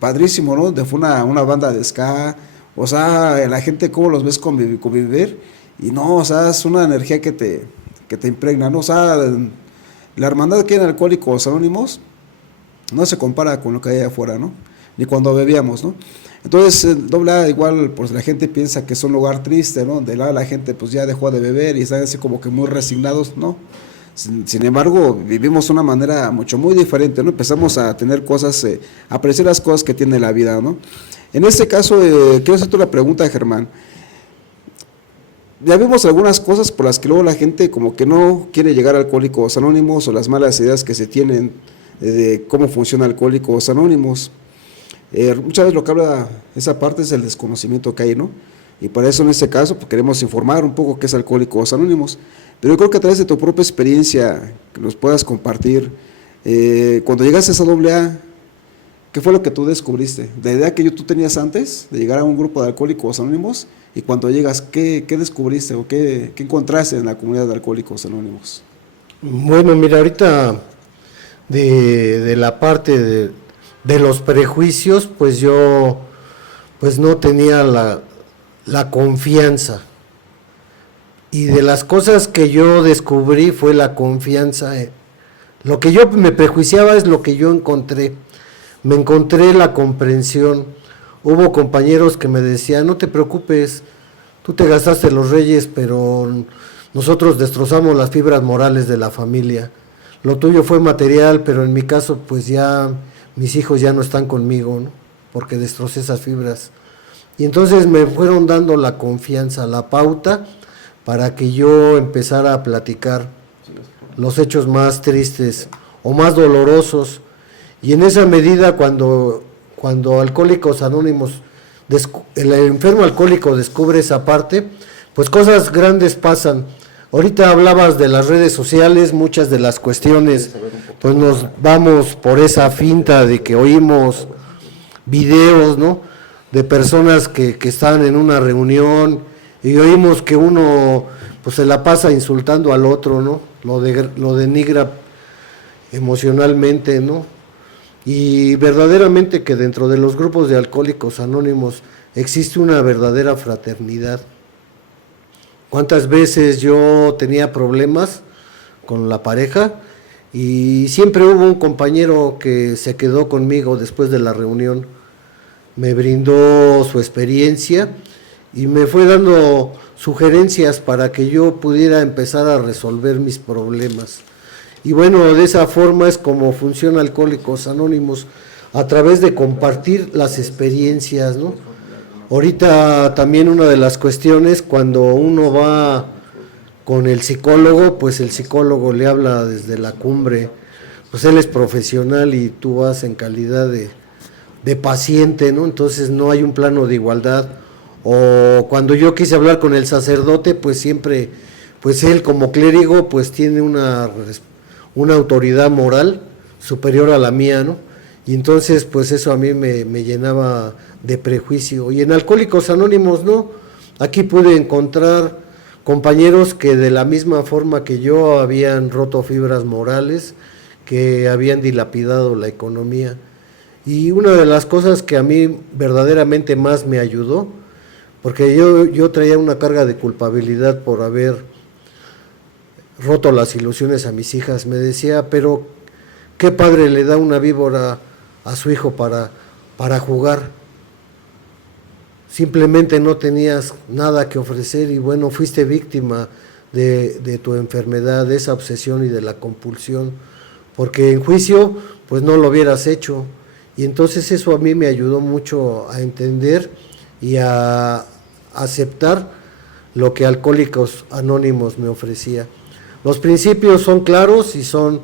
padrísimo, ¿no? Donde fue una banda de ska, o sea, la gente cómo los ves convivir, y no, o sea, es una energía que te impregna, ¿no? O sea, la hermandad que hay en Alcohólicos Anónimos no se compara con lo que hay allá afuera, ¿no? Ni cuando bebíamos, ¿no? Entonces, AA igual, pues la gente piensa que es un lugar triste, ¿no? Donde la gente pues ya dejó de beber y están así como que muy resignados, ¿no? Sin embargo, vivimos de una manera muy diferente, ¿no? Empezamos a tener cosas, a apreciar las cosas que tiene la vida, ¿no? En este caso, quiero hacerte una pregunta, Germán. Ya vimos algunas cosas por las que luego la gente como que no quiere llegar a Alcohólicos Anónimos, o las malas ideas que se tienen de cómo funciona Alcohólicos Anónimos. Muchas veces lo que habla esa parte es el desconocimiento que hay, ¿no? Y para eso en este caso pues, queremos informar un poco qué es Alcohólicos Anónimos. Pero yo creo que a través de tu propia experiencia, que nos puedas compartir, cuando llegaste a esa AA, ¿qué fue lo que tú descubriste? La idea que tú tenías antes de llegar a un grupo de Alcohólicos Anónimos, y cuando llegas, ¿qué descubriste o qué encontraste en la comunidad de Alcohólicos Anónimos? Bueno, mira, ahorita de la parte de los prejuicios, pues yo pues no tenía la confianza. Y de las cosas que yo descubrí fue la confianza. Lo que yo me prejuiciaba es lo que yo encontré. Me encontré la comprensión. Hubo compañeros que me decían, no te preocupes, tú te gastaste los reyes, pero nosotros destrozamos las fibras morales de la familia. Lo tuyo fue material, pero en mi caso, pues ya mis hijos ya no están conmigo, ¿no? Porque destrocé esas fibras. Y entonces me fueron dando la confianza, la pauta, para que yo empezara a platicar los hechos más tristes o más dolorosos. Y en esa medida, cuando Alcohólicos Anónimos, el enfermo alcohólico descubre esa parte, pues cosas grandes pasan. Ahorita hablabas de las redes sociales, muchas de las cuestiones, pues nos vamos por esa finta de que oímos videos, ¿no?, de personas que están en una reunión y oímos que uno pues se la pasa insultando al otro, ¿no? Lo denigra emocionalmente, ¿no? Y verdaderamente que dentro de los grupos de Alcohólicos Anónimos existe una verdadera fraternidad. ¿Cuántas veces yo tenía problemas con la pareja? Y siempre hubo un compañero que se quedó conmigo después de la reunión, me brindó su experiencia y me fue dando sugerencias para que yo pudiera empezar a resolver mis problemas. Y bueno, de esa forma es como funciona Alcohólicos Anónimos, a través de compartir las experiencias, ¿no? Ahorita también una de las cuestiones, cuando uno va con el psicólogo, pues el psicólogo le habla desde la cumbre, pues él es profesional y tú vas en calidad de paciente, ¿no? Entonces no hay un plano de igualdad. O cuando yo quise hablar con el sacerdote, pues siempre, pues él como clérigo, pues tiene una autoridad moral superior a la mía, ¿no? Y entonces, pues eso a mí me llenaba de prejuicio. Y en Alcohólicos Anónimos, no. Aquí pude encontrar compañeros que de la misma forma que yo habían roto fibras morales, que habían dilapidado la economía. Y una de las cosas que a mí verdaderamente más me ayudó, porque yo traía una carga de culpabilidad por haber roto las ilusiones a mis hijas, me decía, pero ¿qué padre le da una víbora a su hijo para jugar? Simplemente no tenías nada que ofrecer y bueno, fuiste víctima de tu enfermedad, de esa obsesión y de la compulsión, porque en juicio pues no lo hubieras hecho. Y entonces eso a mí me ayudó mucho a entender y a aceptar lo que Alcohólicos Anónimos me ofrecía. Los principios son claros y son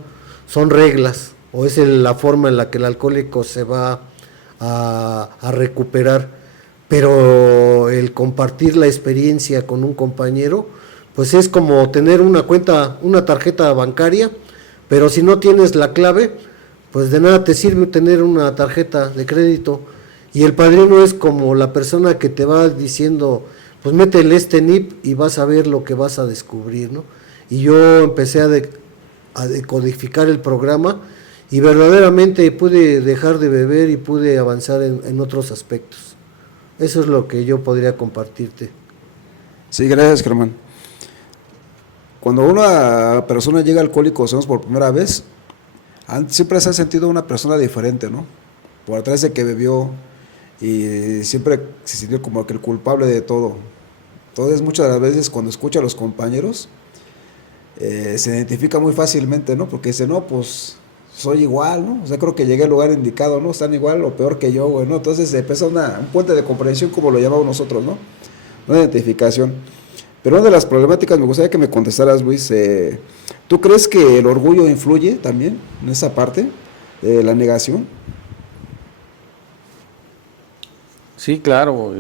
reglas, o es la forma en la que el alcohólico se va a recuperar, pero el compartir la experiencia con un compañero, pues es como tener una tarjeta bancaria, pero si no tienes la clave, pues de nada te sirve tener una tarjeta de crédito. Y el padrino es como la persona que te va diciendo, pues métele este NIP y vas a ver lo que vas a descubrir, ¿no? Y yo empecé a decodificar el programa y verdaderamente pude dejar de beber y pude avanzar en otros aspectos. Eso es lo que yo podría compartirte. Sí, gracias, Germán. Cuando una persona llega a Alcohólicos Anónimos por primera vez, siempre se ha sentido una persona diferente, ¿no? Por atrás de que bebió y siempre se sintió como que el culpable de todo. Entonces muchas de las veces cuando escucha a los compañeros se identifica muy fácilmente, ¿no? Porque dice, no, pues soy igual, ¿no? O sea, creo que llegué al lugar indicado, ¿no? Están igual o peor que yo, güey, ¿no? Entonces empieza un puente de comprensión, como lo llamamos nosotros, ¿no? Una identificación. Pero una de las problemáticas, me gustaría que me contestaras, Luis, ¿tú crees que el orgullo influye también en esa parte de la negación? Sí, claro.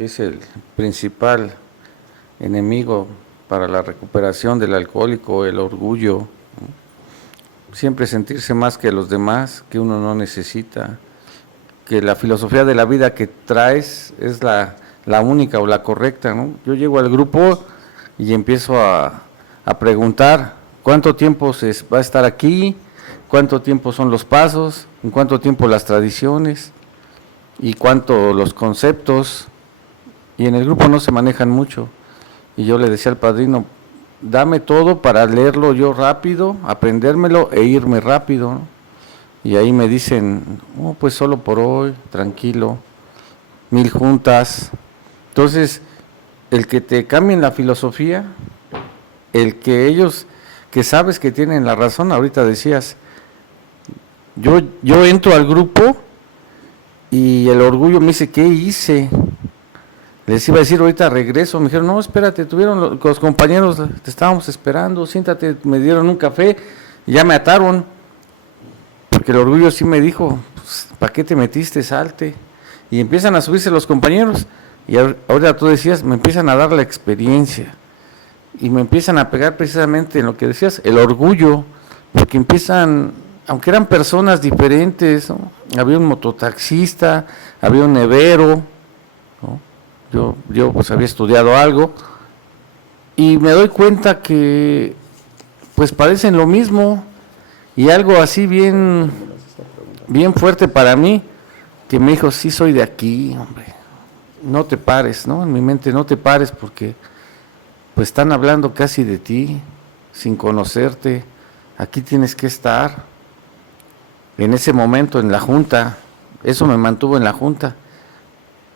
es el principal enemigo para la recuperación del alcohólico, el orgullo, ¿no? Siempre sentirse más que los demás, que uno no necesita, que la filosofía de la vida que traes es la única o la correcta, ¿no? Yo llego al grupo y empiezo a preguntar cuánto tiempo se va a estar aquí, cuánto tiempo son los pasos, en cuánto tiempo las tradiciones y cuánto los conceptos, y en el grupo no se manejan mucho, y yo le decía al padrino, dame todo para leerlo yo rápido, aprendérmelo e irme rápido, ¿no? Y ahí me dicen, oh, pues solo por hoy, tranquilo, 1000 juntas. Entonces, el que te cambien la filosofía, el que ellos, que sabes que tienen la razón, ahorita decías, yo entro al grupo y el orgullo me dice, ¿qué hice? Les iba a decir, ahorita regreso, me dijeron, no, espérate, tuvieron los compañeros, te estábamos esperando, siéntate, me dieron un café y ya me ataron, porque el orgullo sí me dijo, pues, ¿para qué te metiste? Salte. Y empiezan a subirse los compañeros, y ahorita tú decías, me empiezan a dar la experiencia, y me empiezan a pegar precisamente en lo que decías, el orgullo, porque empiezan, aunque eran personas diferentes, ¿no? Había un mototaxista, había un nevero, ¿no? Yo pues había estudiado algo, y me doy cuenta que pues parecen lo mismo, y algo así bien fuerte para mí, que me dijo, sí soy de aquí, hombre, no te pares, ¿no? En mi mente, no te pares, porque pues están hablando casi de ti, sin conocerte, aquí tienes que estar. En ese momento en la junta, eso me mantuvo en la junta,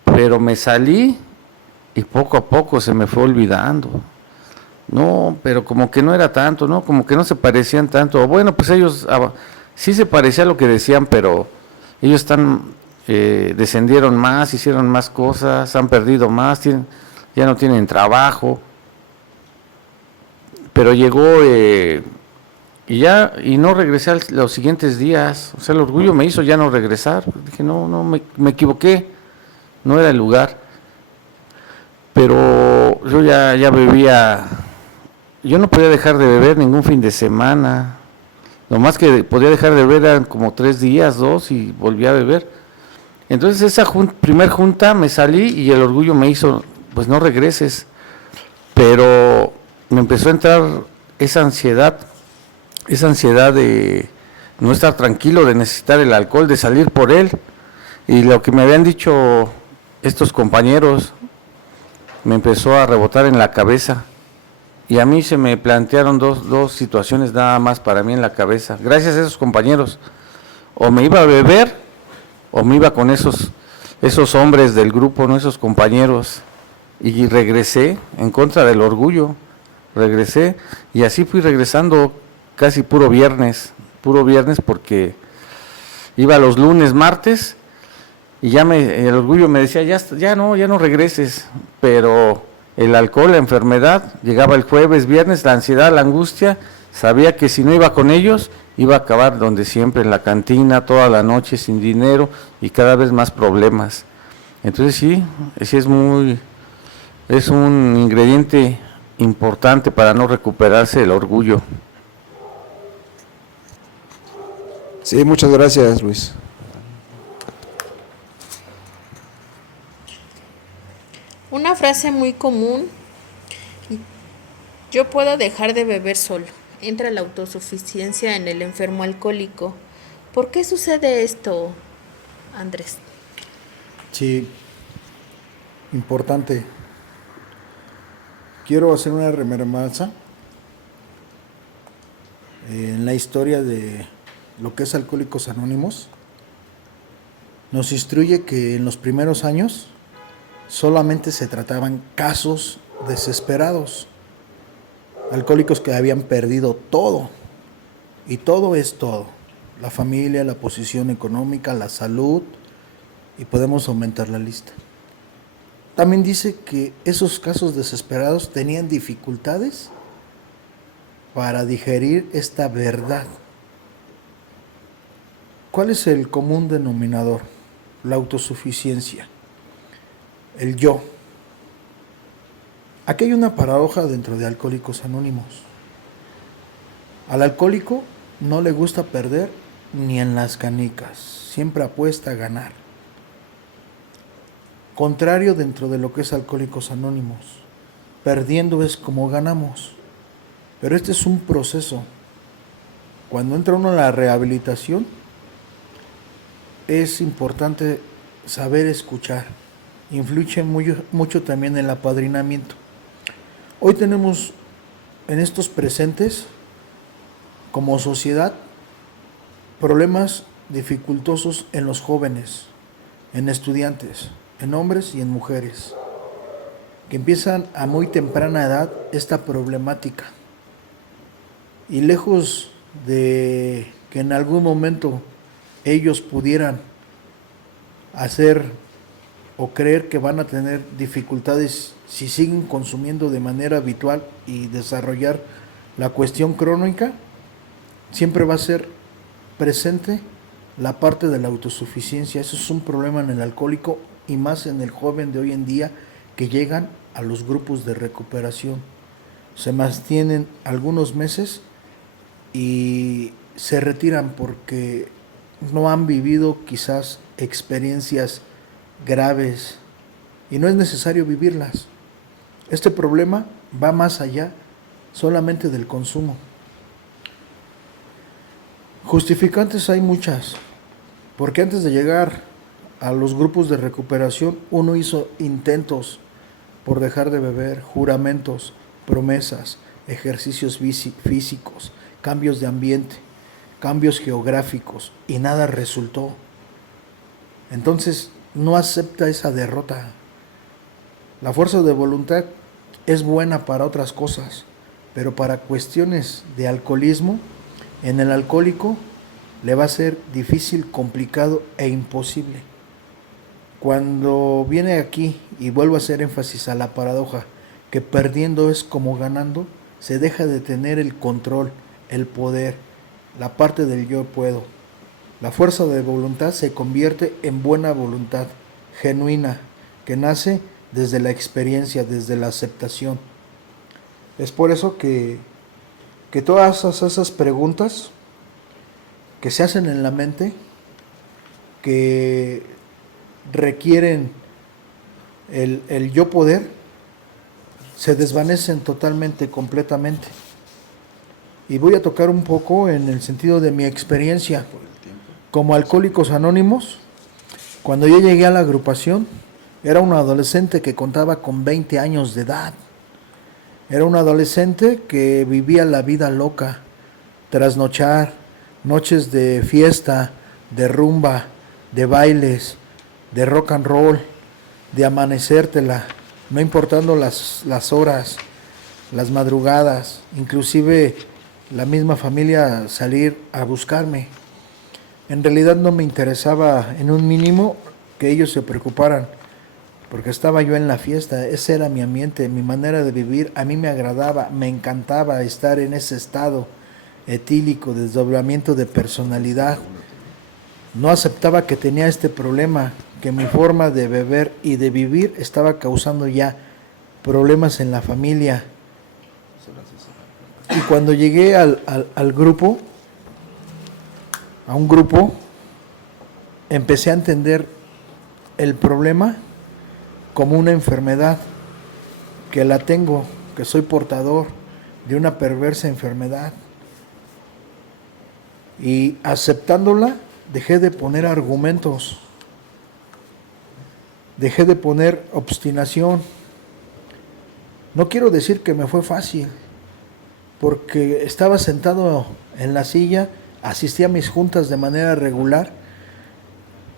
pero me salí y poco a poco se me fue olvidando. No, pero como que no era tanto, ¿no? Como que no se parecían tanto. Bueno, pues ellos sí se parecía a lo que decían, pero ellos descendieron más, hicieron más cosas, han perdido más, ya no tienen trabajo. Pero llegó y no regresé los siguientes días. O sea, el orgullo me hizo ya no regresar. Dije, no, me equivoqué, no era el lugar. Pero yo ya bebía, yo no podía dejar de beber ningún fin de semana. Lo más que podía dejar de beber eran como 3 días, 2, y volví a beber. Entonces esa primer junta me salí y el orgullo me hizo, pues no regreses. Pero me empezó a entrar esa ansiedad de no estar tranquilo, de necesitar el alcohol, de salir por él. Y lo que me habían dicho estos compañeros me empezó a rebotar en la cabeza. Y a mí se me plantearon dos situaciones nada más para mí en la cabeza. Gracias a esos compañeros, o me iba a beber, o me iba con esos hombres del grupo, no, esos compañeros. Y regresé en contra del orgullo. Regresé y así fui regresando casi puro viernes porque iba los lunes, martes, y el orgullo me decía, ya no regreses, pero el alcohol, la enfermedad, llegaba el jueves, viernes, la ansiedad, la angustia, sabía que si no iba con ellos, iba a acabar donde siempre, en la cantina, toda la noche, sin dinero y cada vez más problemas. Entonces sí es un ingrediente importante para no recuperarse el orgullo. Sí, muchas gracias, Luis. Una frase muy común, yo puedo dejar de beber solo. Entra la autosuficiencia en el enfermo alcohólico. ¿Por qué sucede esto, Andrés? Sí, importante. Quiero hacer una remembranza en la historia de lo que es Alcohólicos Anónimos. Nos instruye que en los primeros años solamente se trataban casos desesperados, alcohólicos que habían perdido todo, y todo es todo, la familia, la posición económica, la salud, y podemos aumentar la lista. También dice que esos casos desesperados tenían dificultades para digerir esta verdad. ¿Cuál es el común denominador? La autosuficiencia, el yo. Aquí hay una paradoja dentro de Alcohólicos Anónimos. Al alcohólico no le gusta perder ni en las canicas, siempre apuesta a ganar. Contrario dentro de lo que es Alcohólicos Anónimos, perdiendo es como ganamos. Pero este es un proceso. Cuando entra uno a la rehabilitación, es importante saber escuchar. Influye mucho también el apadrinamiento. Hoy tenemos en estos presentes, como sociedad, problemas dificultosos en los jóvenes, en estudiantes, en hombres y en mujeres, que empiezan a muy temprana edad esta problemática. Y lejos de que en algún momento ellos pudieran hacer o creer que van a tener dificultades si siguen consumiendo de manera habitual y desarrollar la cuestión crónica, siempre va a ser presente la parte de la autosuficiencia. Eso es un problema en el alcohólico y más en el joven de hoy en día que llegan a los grupos de recuperación. Se mantienen algunos meses y se retiran porque no han vivido quizás experiencias graves y no es necesario vivirlas. Este problema va más allá solamente del consumo. Justificantes hay muchas, porque antes de llegar a los grupos de recuperación uno hizo intentos por dejar de beber, juramentos, promesas, ejercicios físicos, cambios de ambiente, cambios geográficos y nada resultó. Entonces no acepta esa derrota. La fuerza de voluntad es buena para otras cosas, pero para cuestiones de alcoholismo, en el alcohólico le va a ser difícil, complicado e imposible. Cuando viene aquí, y vuelvo a hacer énfasis a la paradoja, que perdiendo es como ganando, se deja de tener el control, el poder, la parte del yo puedo. La fuerza de voluntad se convierte en buena voluntad, genuina, que nace desde la experiencia, desde la aceptación. Es por eso que todas esas preguntas que se hacen en la mente, que requieren el yo poder, se desvanecen totalmente, completamente. Y voy a tocar un poco en el sentido de mi experiencia como Alcohólicos Anónimos. Cuando yo llegué a la agrupación, era un adolescente que contaba con 20 años de edad. Era un adolescente que vivía la vida loca, trasnochar, noches de fiesta, de rumba, de bailes, de rock and roll, de amanecértela, no importando las horas, las madrugadas, inclusive la misma familia salir a buscarme. En realidad no me interesaba en un mínimo que ellos se preocuparan, porque estaba yo en la fiesta, ese era mi ambiente, mi manera de vivir. A mí me agradaba, me encantaba estar en ese estado etílico, desdoblamiento de personalidad. No aceptaba que tenía este problema, que mi forma de beber y de vivir estaba causando ya problemas en la familia. Y cuando llegué al grupo, a un grupo, empecé a entender el problema como una enfermedad, que la tengo, que soy portador de una perversa enfermedad. Y aceptándola, dejé de poner argumentos, dejé de poner obstinación. No quiero decir que me fue fácil, porque estaba sentado en la silla, asistía a mis juntas de manera regular,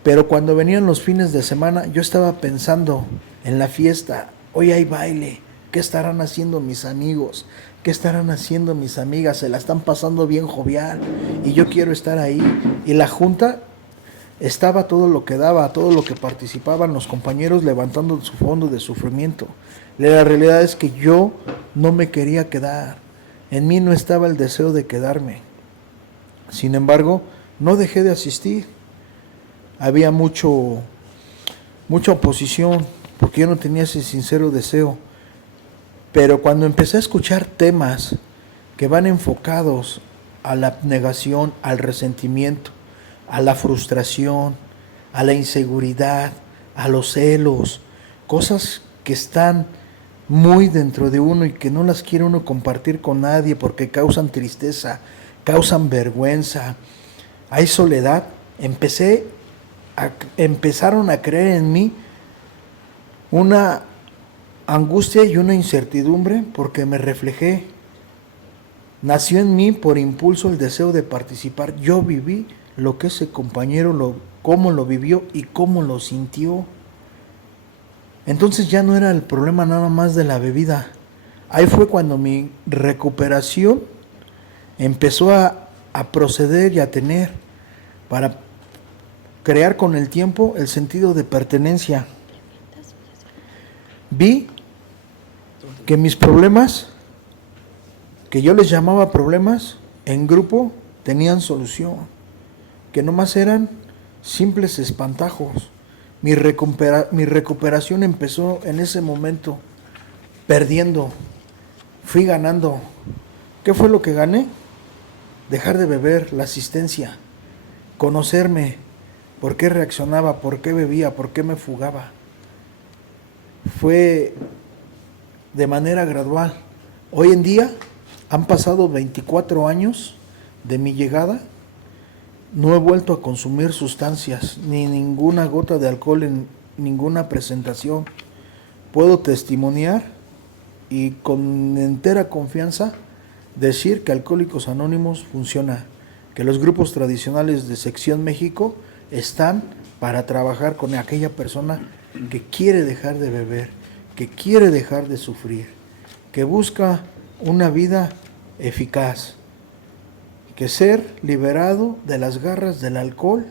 pero cuando venían los fines de semana yo estaba pensando en la fiesta. Hoy hay baile, ¿qué estarán haciendo mis amigos? ¿Qué estarán haciendo mis amigas? Se la están pasando bien jovial y yo quiero estar ahí. Y la junta estaba todo lo que daba, todo lo que participaban los compañeros levantando su fondo de sufrimiento. La realidad es que yo no me quería quedar, en mí no estaba el deseo de quedarme. Sin embargo, no dejé de asistir. Había mucha oposición, porque yo no tenía ese sincero deseo. Pero cuando empecé a escuchar temas que van enfocados a la abnegación, al resentimiento, a la frustración, a la inseguridad, a los celos, cosas que están muy dentro de uno y que no las quiere uno compartir con nadie porque causan tristeza, causan vergüenza, hay soledad, empezaron a creer en mí una angustia y una incertidumbre porque me reflejé. Nació en mí por impulso el deseo de participar. Yo viví lo que ese compañero, cómo lo vivió y cómo lo sintió. Entonces ya no era el problema nada más de la bebida. Ahí fue cuando mi recuperación empezó a proceder y a tener, para crear con el tiempo el sentido de pertenencia. Vi que mis problemas, que yo les llamaba problemas, en grupo tenían solución, que nomás eran simples espantajos. Mi recuperación empezó en ese momento, perdiendo, fui ganando. ¿Qué fue lo que gané? Dejar de beber, la asistencia, conocerme, por qué reaccionaba, por qué bebía, por qué me fugaba. Fue de manera gradual. Hoy en día han pasado 24 años de mi llegada. No he vuelto a consumir sustancias, ni ninguna gota de alcohol en ninguna presentación. Puedo testimoniar y con entera confianza decir que Alcohólicos Anónimos funciona, que los grupos tradicionales de Sección México están para trabajar con aquella persona que quiere dejar de beber, que quiere dejar de sufrir, que busca una vida eficaz, que ser liberado de las garras del alcohol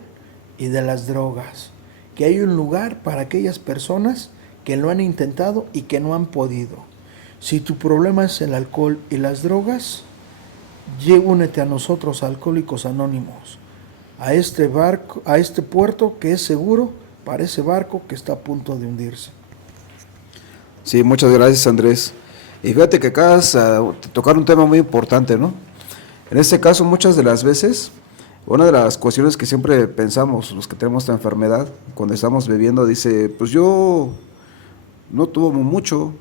y de las drogas, que hay un lugar para aquellas personas que lo han intentado y que no han podido. Si tu problema es el alcohol y las drogas, únete a nosotros, Alcohólicos Anónimos, a este barco, a este puerto que es seguro para ese barco que está a punto de hundirse. Sí, muchas gracias, Andrés. Y fíjate que acabas de tocar un tema muy importante, ¿no? En este caso, muchas de las veces, una de las cuestiones que siempre pensamos, los que tenemos esta enfermedad, cuando estamos bebiendo, dice, pues yo no tomo mucho,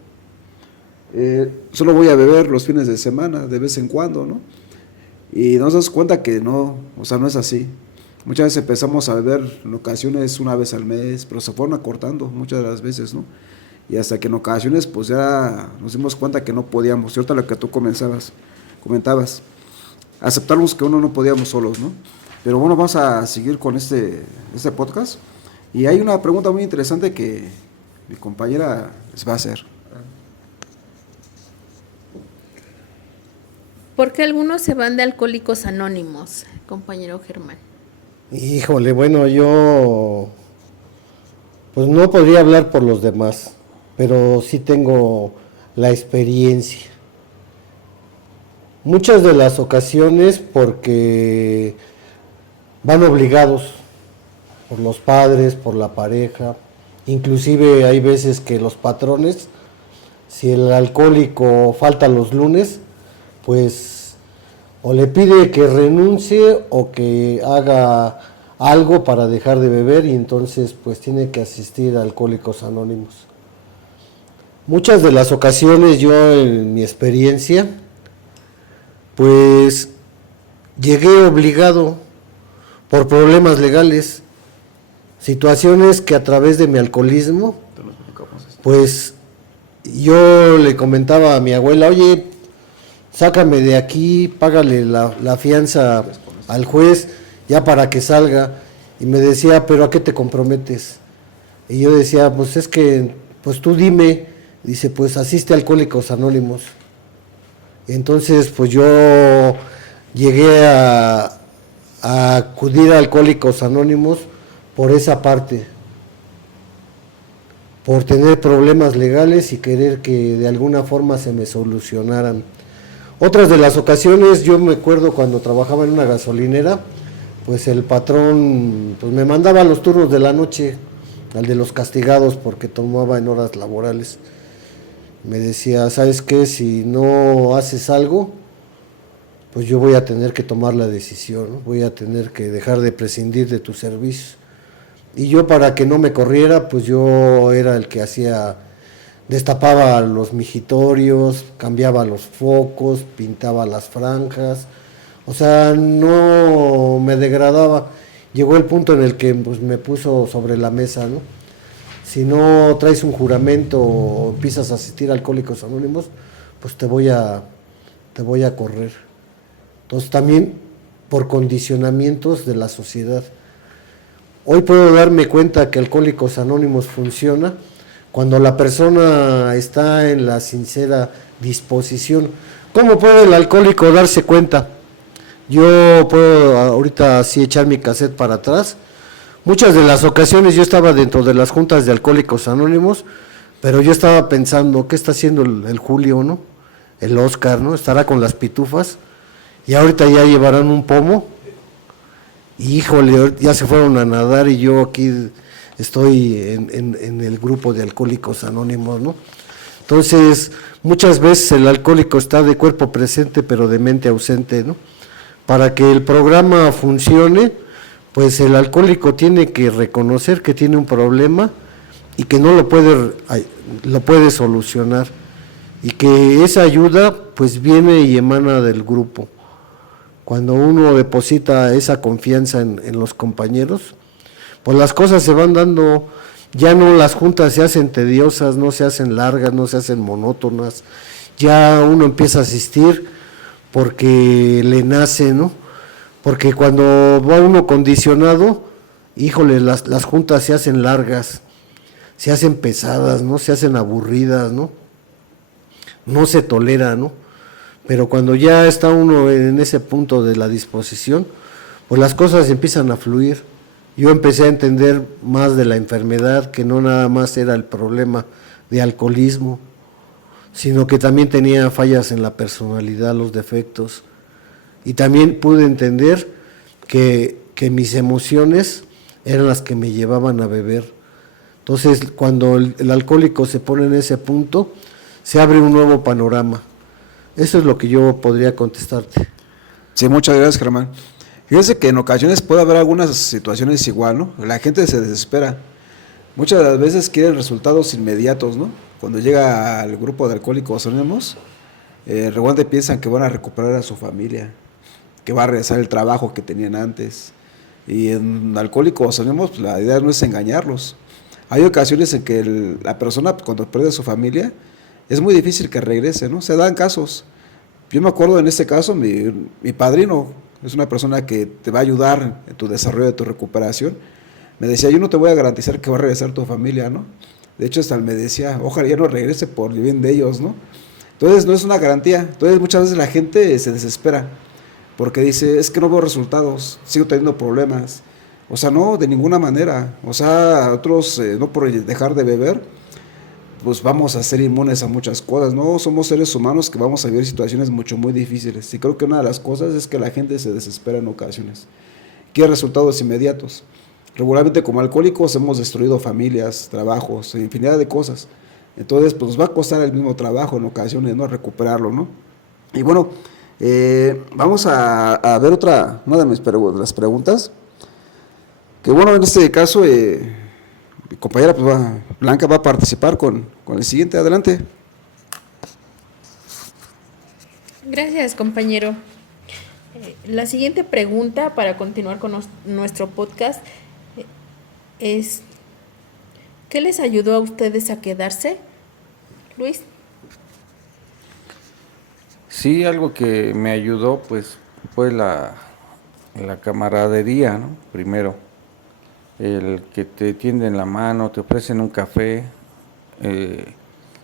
solo voy a beber los fines de semana, de vez en cuando, ¿no? Y nos damos cuenta que no, o sea, no es así. Muchas veces empezamos a beber en ocasiones una vez al mes, pero se fueron acortando muchas de las veces, ¿no? Y hasta que en ocasiones, pues ya nos dimos cuenta que no podíamos. Y ahorita lo que tú comentabas, aceptarnos que uno no podíamos solos, ¿no? Pero bueno, vamos a seguir con este podcast. Y hay una pregunta muy interesante que mi compañera les va a hacer. ¿Por qué algunos se van de Alcohólicos Anónimos, compañero Germán? Híjole, bueno, yo pues no podría hablar por los demás, pero sí tengo la experiencia. Muchas de las ocasiones porque van obligados por los padres, por la pareja, inclusive hay veces que los patrones, si el alcohólico falta los lunes, pues o le pide que renuncie o que haga algo para dejar de beber y entonces pues tiene que asistir a Alcohólicos Anónimos. Muchas de las ocasiones yo en mi experiencia pues llegué obligado por problemas legales, situaciones que a través de mi alcoholismo pues yo le comentaba a mi abuela, oye, sácame de aquí, págale la fianza al juez, ya para que salga. Y me decía, ¿pero a qué te comprometes? Y yo decía, pues es que, pues tú dime. Dice, pues asiste a Alcohólicos Anónimos. Entonces, pues yo llegué a acudir a Alcohólicos Anónimos por esa parte, por tener problemas legales y querer que de alguna forma se me solucionaran. Otras de las ocasiones, yo me acuerdo cuando trabajaba en una gasolinera, pues el patrón pues me mandaba a los turnos de la noche, al de los castigados porque tomaba en horas laborales. me decía, ¿sabes qué? Si no haces algo, pues yo voy a tener que tomar la decisión, ¿no? Voy a tener que dejar de prescindir de tus servicios. Y yo, para que no me corriera, pues yo era el que destapaba los mijitorios, cambiaba los focos, pintaba las franjas, o sea, no me degradaba. Llegó el punto en el que pues, me puso sobre la mesa, ¿no? Si no traes un juramento o empiezas a asistir a Alcohólicos Anónimos, pues te voy a correr. Entonces también por condicionamientos de la sociedad. Hoy puedo darme cuenta que Alcohólicos Anónimos funciona cuando la persona está en la sincera disposición. ¿Cómo puede el alcohólico darse cuenta? Yo puedo ahorita así echar mi cassette para atrás. Muchas de las ocasiones yo estaba dentro de las juntas de Alcohólicos Anónimos, pero yo estaba pensando, ¿qué está haciendo el Julio, no? El Oscar, ¿no? Estará con las pitufas y ahorita ya llevarán un pomo. Y híjole, ya se fueron a nadar y yo aquí estoy en el grupo de Alcohólicos Anónimos, ¿no? Entonces, muchas veces el alcohólico está de cuerpo presente, pero de mente ausente, ¿no? Para que el programa funcione, pues el alcohólico tiene que reconocer que tiene un problema y que no lo puede solucionar, y que esa ayuda pues viene y emana del grupo. Cuando uno deposita esa confianza en los compañeros, pues las cosas se van dando. Ya no, las juntas se hacen tediosas, no se hacen largas, no se hacen monótonas, ya uno empieza a asistir porque le nace, ¿no? Porque cuando va uno condicionado, híjole, las juntas se hacen largas, se hacen pesadas, ¿no? Se hacen aburridas, ¿no? No se tolera, ¿no? Pero cuando ya está uno en ese punto de la disposición, pues las cosas empiezan a fluir. Yo empecé a entender más de la enfermedad, que no nada más era el problema de alcoholismo, sino que también tenía fallas en la personalidad, los defectos. Y también pude entender que mis emociones eran las que me llevaban a beber. Entonces, cuando el alcohólico se pone en ese punto, se abre un nuevo panorama. Eso es lo que yo podría contestarte. Sí, muchas gracias, Germán. Fíjense que en ocasiones puede haber algunas situaciones igual, ¿no? La gente se desespera. Muchas de las veces quieren resultados inmediatos, ¿no? Cuando llega al grupo de Alcohólicos Anónimos, realmente piensan que van a recuperar a su familia, que va a regresar el trabajo que tenían antes. Y en Alcohólicos Anónimos, pues, la idea no es engañarlos. Hay ocasiones en que la persona, cuando pierde a su familia, es muy difícil que regrese, ¿no? Se dan casos. Yo me acuerdo en este caso, mi padrino es una persona que te va a ayudar en tu desarrollo de tu recuperación. Me decía, yo no te voy a garantizar que va a regresar tu familia, ¿no? De hecho, hasta me decía, ojalá ya no regrese por el bien de ellos, ¿no? Entonces, no es una garantía. Entonces, muchas veces la gente se desespera porque dice, es que no veo resultados, sigo teniendo problemas. O sea, no, de ninguna manera. O sea, otros, no por dejar de beber, pues vamos a ser inmunes a muchas cosas, ¿no? Somos seres humanos que vamos a vivir situaciones muy difíciles. Y creo que una de las cosas es que la gente se desespera en ocasiones. Quiere resultados inmediatos. Regularmente como alcohólicos hemos destruido familias, trabajos, infinidad de cosas. Entonces, pues nos va a costar el mismo trabajo en ocasiones, ¿no? Recuperarlo, ¿no? Y bueno, vamos a ver una de las preguntas. Que bueno, en este caso, mi compañera pues Blanca va a participar con el siguiente. Adelante. Gracias, compañero. La siguiente pregunta para continuar con nuestro podcast es, ¿qué les ayudó a ustedes a quedarse? Luis. Sí, algo que me ayudó pues fue la camaradería, ¿no? Primero, el que te tienden la mano, te ofrecen un café,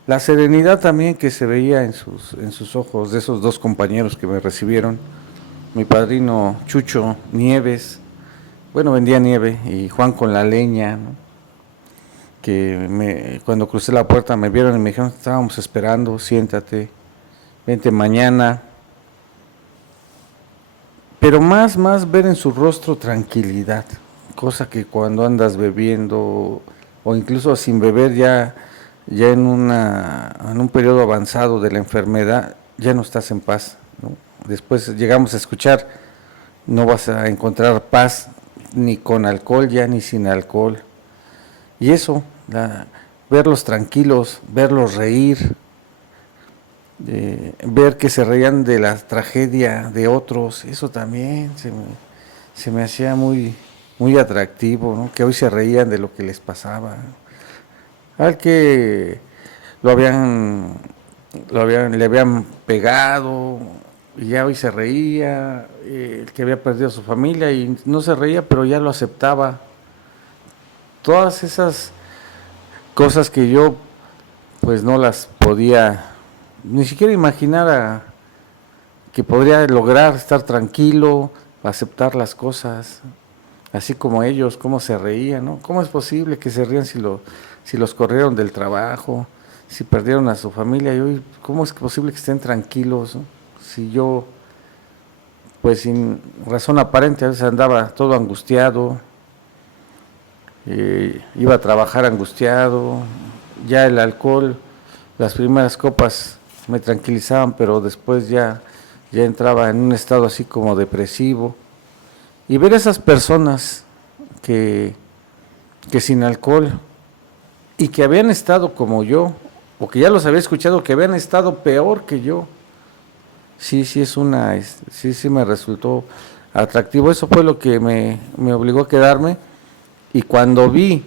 la serenidad también que se veía en sus ojos de esos dos compañeros que me recibieron, mi padrino Chucho Nieves, bueno, vendía nieve, y Juan con la leña, ¿no? Que cuando crucé la puerta me vieron y me dijeron, estábamos esperando, siéntate, vente mañana. Pero más ver en su rostro tranquilidad, cosa que cuando andas bebiendo o incluso sin beber ya ya en un periodo avanzado de la enfermedad, ya no estás en paz, ¿no? Después llegamos a escuchar, no vas a encontrar paz ni con alcohol ya ni sin alcohol. Y eso, verlos tranquilos, verlos reír, ver que se reían de la tragedia de otros, eso también se me hacía muy, muy atractivo, ¿no? Que hoy se reían de lo que les pasaba. Al que le habían pegado y ya hoy se reía, el que había perdido a su familia y no se reía, pero ya lo aceptaba. Todas esas cosas que yo pues no las podía ni siquiera imaginar que podría lograr estar tranquilo, aceptar las cosas, así como ellos, cómo se reían, ¿no? ¿Cómo es posible que se rían si los corrieron del trabajo, si perdieron a su familia? Y hoy, ¿cómo es posible que estén tranquilos, ¿no? Si yo, pues sin razón aparente, a veces andaba todo angustiado, iba a trabajar angustiado, ya el alcohol, las primeras copas me tranquilizaban, pero después ya entraba en un estado así como depresivo. Y ver a esas personas que sin alcohol y que habían estado como yo, o que ya los había escuchado que habían estado peor que yo, sí me resultó atractivo. Eso fue lo que me obligó a quedarme. Y cuando vi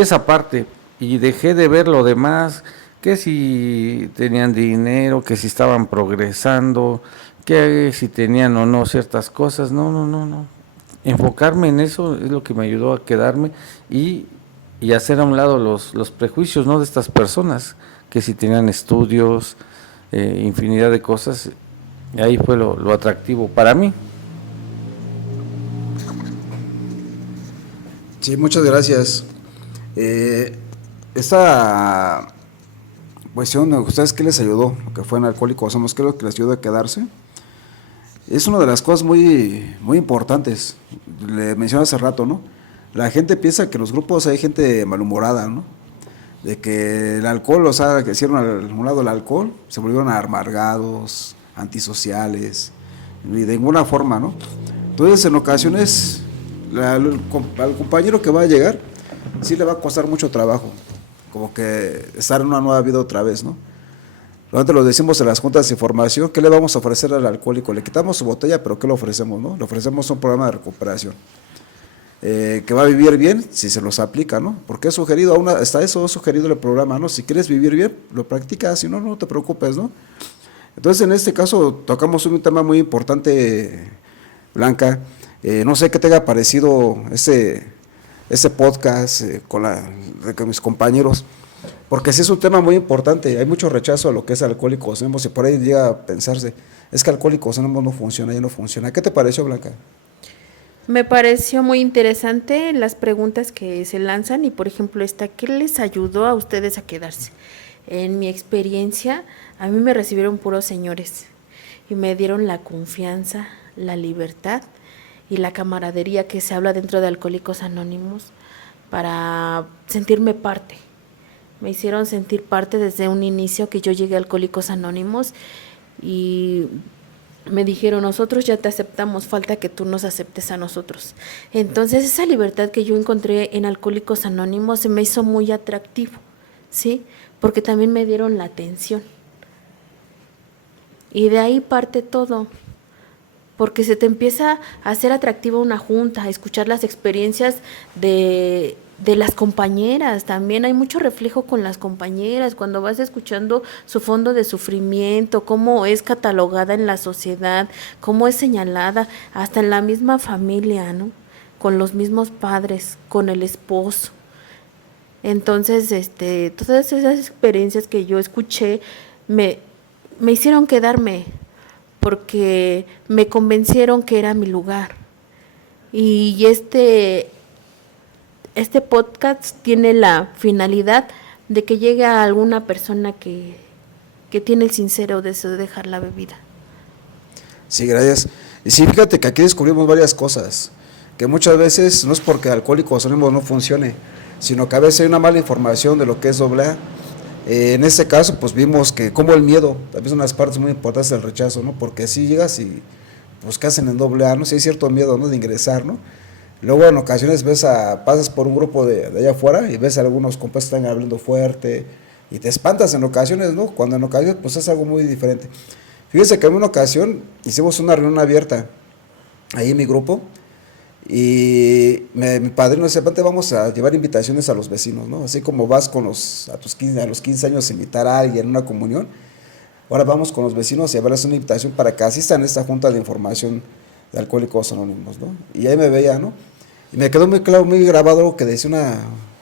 esa parte y dejé de ver lo demás, que si tenían dinero, que si estaban progresando, que si tenían o no ciertas cosas, no. Enfocarme en eso es lo que me ayudó a quedarme y hacer a un lado los prejuicios, ¿no?, de estas personas, que si tenían estudios, infinidad de cosas. Y ahí fue lo atractivo para mí. Sí, muchas gracias. Esta cuestión, ¿ustedes qué les ayudó? Que fueron alcohólicos, ¿qué es lo que les ayudó a quedarse? Es una de las cosas muy, muy importantes. Le mencioné hace rato, ¿no? La gente piensa que en los grupos hay gente malhumorada, ¿no? De que el alcohol, o sea, que hicieron a un lado el alcohol, se volvieron amargados, antisociales, y de ninguna forma, ¿no? Entonces, en ocasiones, al compañero que va a llegar, sí le va a costar mucho trabajo, como que estar en una nueva vida otra vez, ¿no? Nosotros lo decimos en las juntas de formación, ¿qué le vamos a ofrecer al alcohólico? Le quitamos su botella, pero ¿qué le ofrecemos, no? Le ofrecemos un programa de recuperación, que va a vivir bien si se los aplica, ¿no? Porque es sugerido, aún hasta eso es sugerido el programa, ¿no? Si quieres vivir bien, lo practicas, si no, no te preocupes, ¿no? Entonces, en este caso, tocamos un tema muy importante, Blanca. No sé qué te haya parecido ese podcast con mis compañeros, porque sí es un tema muy importante. Hay mucho rechazo a lo que es Alcohólicos Anónimos, y por ahí llega a pensarse, es que Alcohólicos Anónimos no funciona, ya no funciona. ¿Qué te pareció, Blanca? Me pareció muy interesante las preguntas que se lanzan y, por ejemplo, ¿qué les ayudó a ustedes a quedarse? En mi experiencia, a mí me recibieron puros señores y me dieron la confianza, la libertad y la camaradería que se habla dentro de Alcohólicos Anónimos para sentirme parte. Me hicieron sentir parte desde un inicio que yo llegué a Alcohólicos Anónimos y me dijeron, nosotros ya te aceptamos, falta que tú nos aceptes a nosotros. Entonces esa libertad que yo encontré en Alcohólicos Anónimos se me hizo muy atractivo, ¿sí? Porque también me dieron la atención. Y de ahí parte todo, porque se te empieza a hacer atractiva una junta, a escuchar las experiencias de las compañeras. También hay mucho reflejo con las compañeras, cuando vas escuchando su fondo de sufrimiento, cómo es catalogada en la sociedad, cómo es señalada, hasta en la misma familia, ¿no? Con los mismos padres, con el esposo. Entonces, todas esas experiencias que yo escuché me hicieron quedarme, porque me convencieron que era mi lugar. Y este podcast tiene la finalidad de que llegue a alguna persona que tiene el sincero deseo de dejar la bebida. Sí, gracias. Y sí, fíjate que aquí descubrimos varias cosas, que muchas veces no es porque Alcohólicos Anónimos no funcione, sino que a veces hay una mala información de lo que es AA. En este caso, pues vimos que como el miedo, también son unas partes muy importantes del rechazo, ¿no? Porque si llegas y pues que hacen en AA, ¿no? Si hay cierto miedo, ¿no? De ingresar, ¿no? Luego en ocasiones pasas por un grupo de allá afuera y ves a algunos compas que están hablando fuerte y te espantas en ocasiones, ¿no? Cuando en ocasiones pues es algo muy diferente. Fíjense que en una ocasión hicimos una reunión abierta ahí en mi grupo y mi padrino decía, vamos a llevar invitaciones a los vecinos, ¿no? Así como vas a los 15 años a invitar a alguien a una comunión, ahora vamos con los vecinos y a llevarles una invitación para que asistan a esta junta de información de Alcohólicos Anónimos, ¿no? Y ahí me veía, ¿no? Y me quedó muy claro, muy grabado lo que decía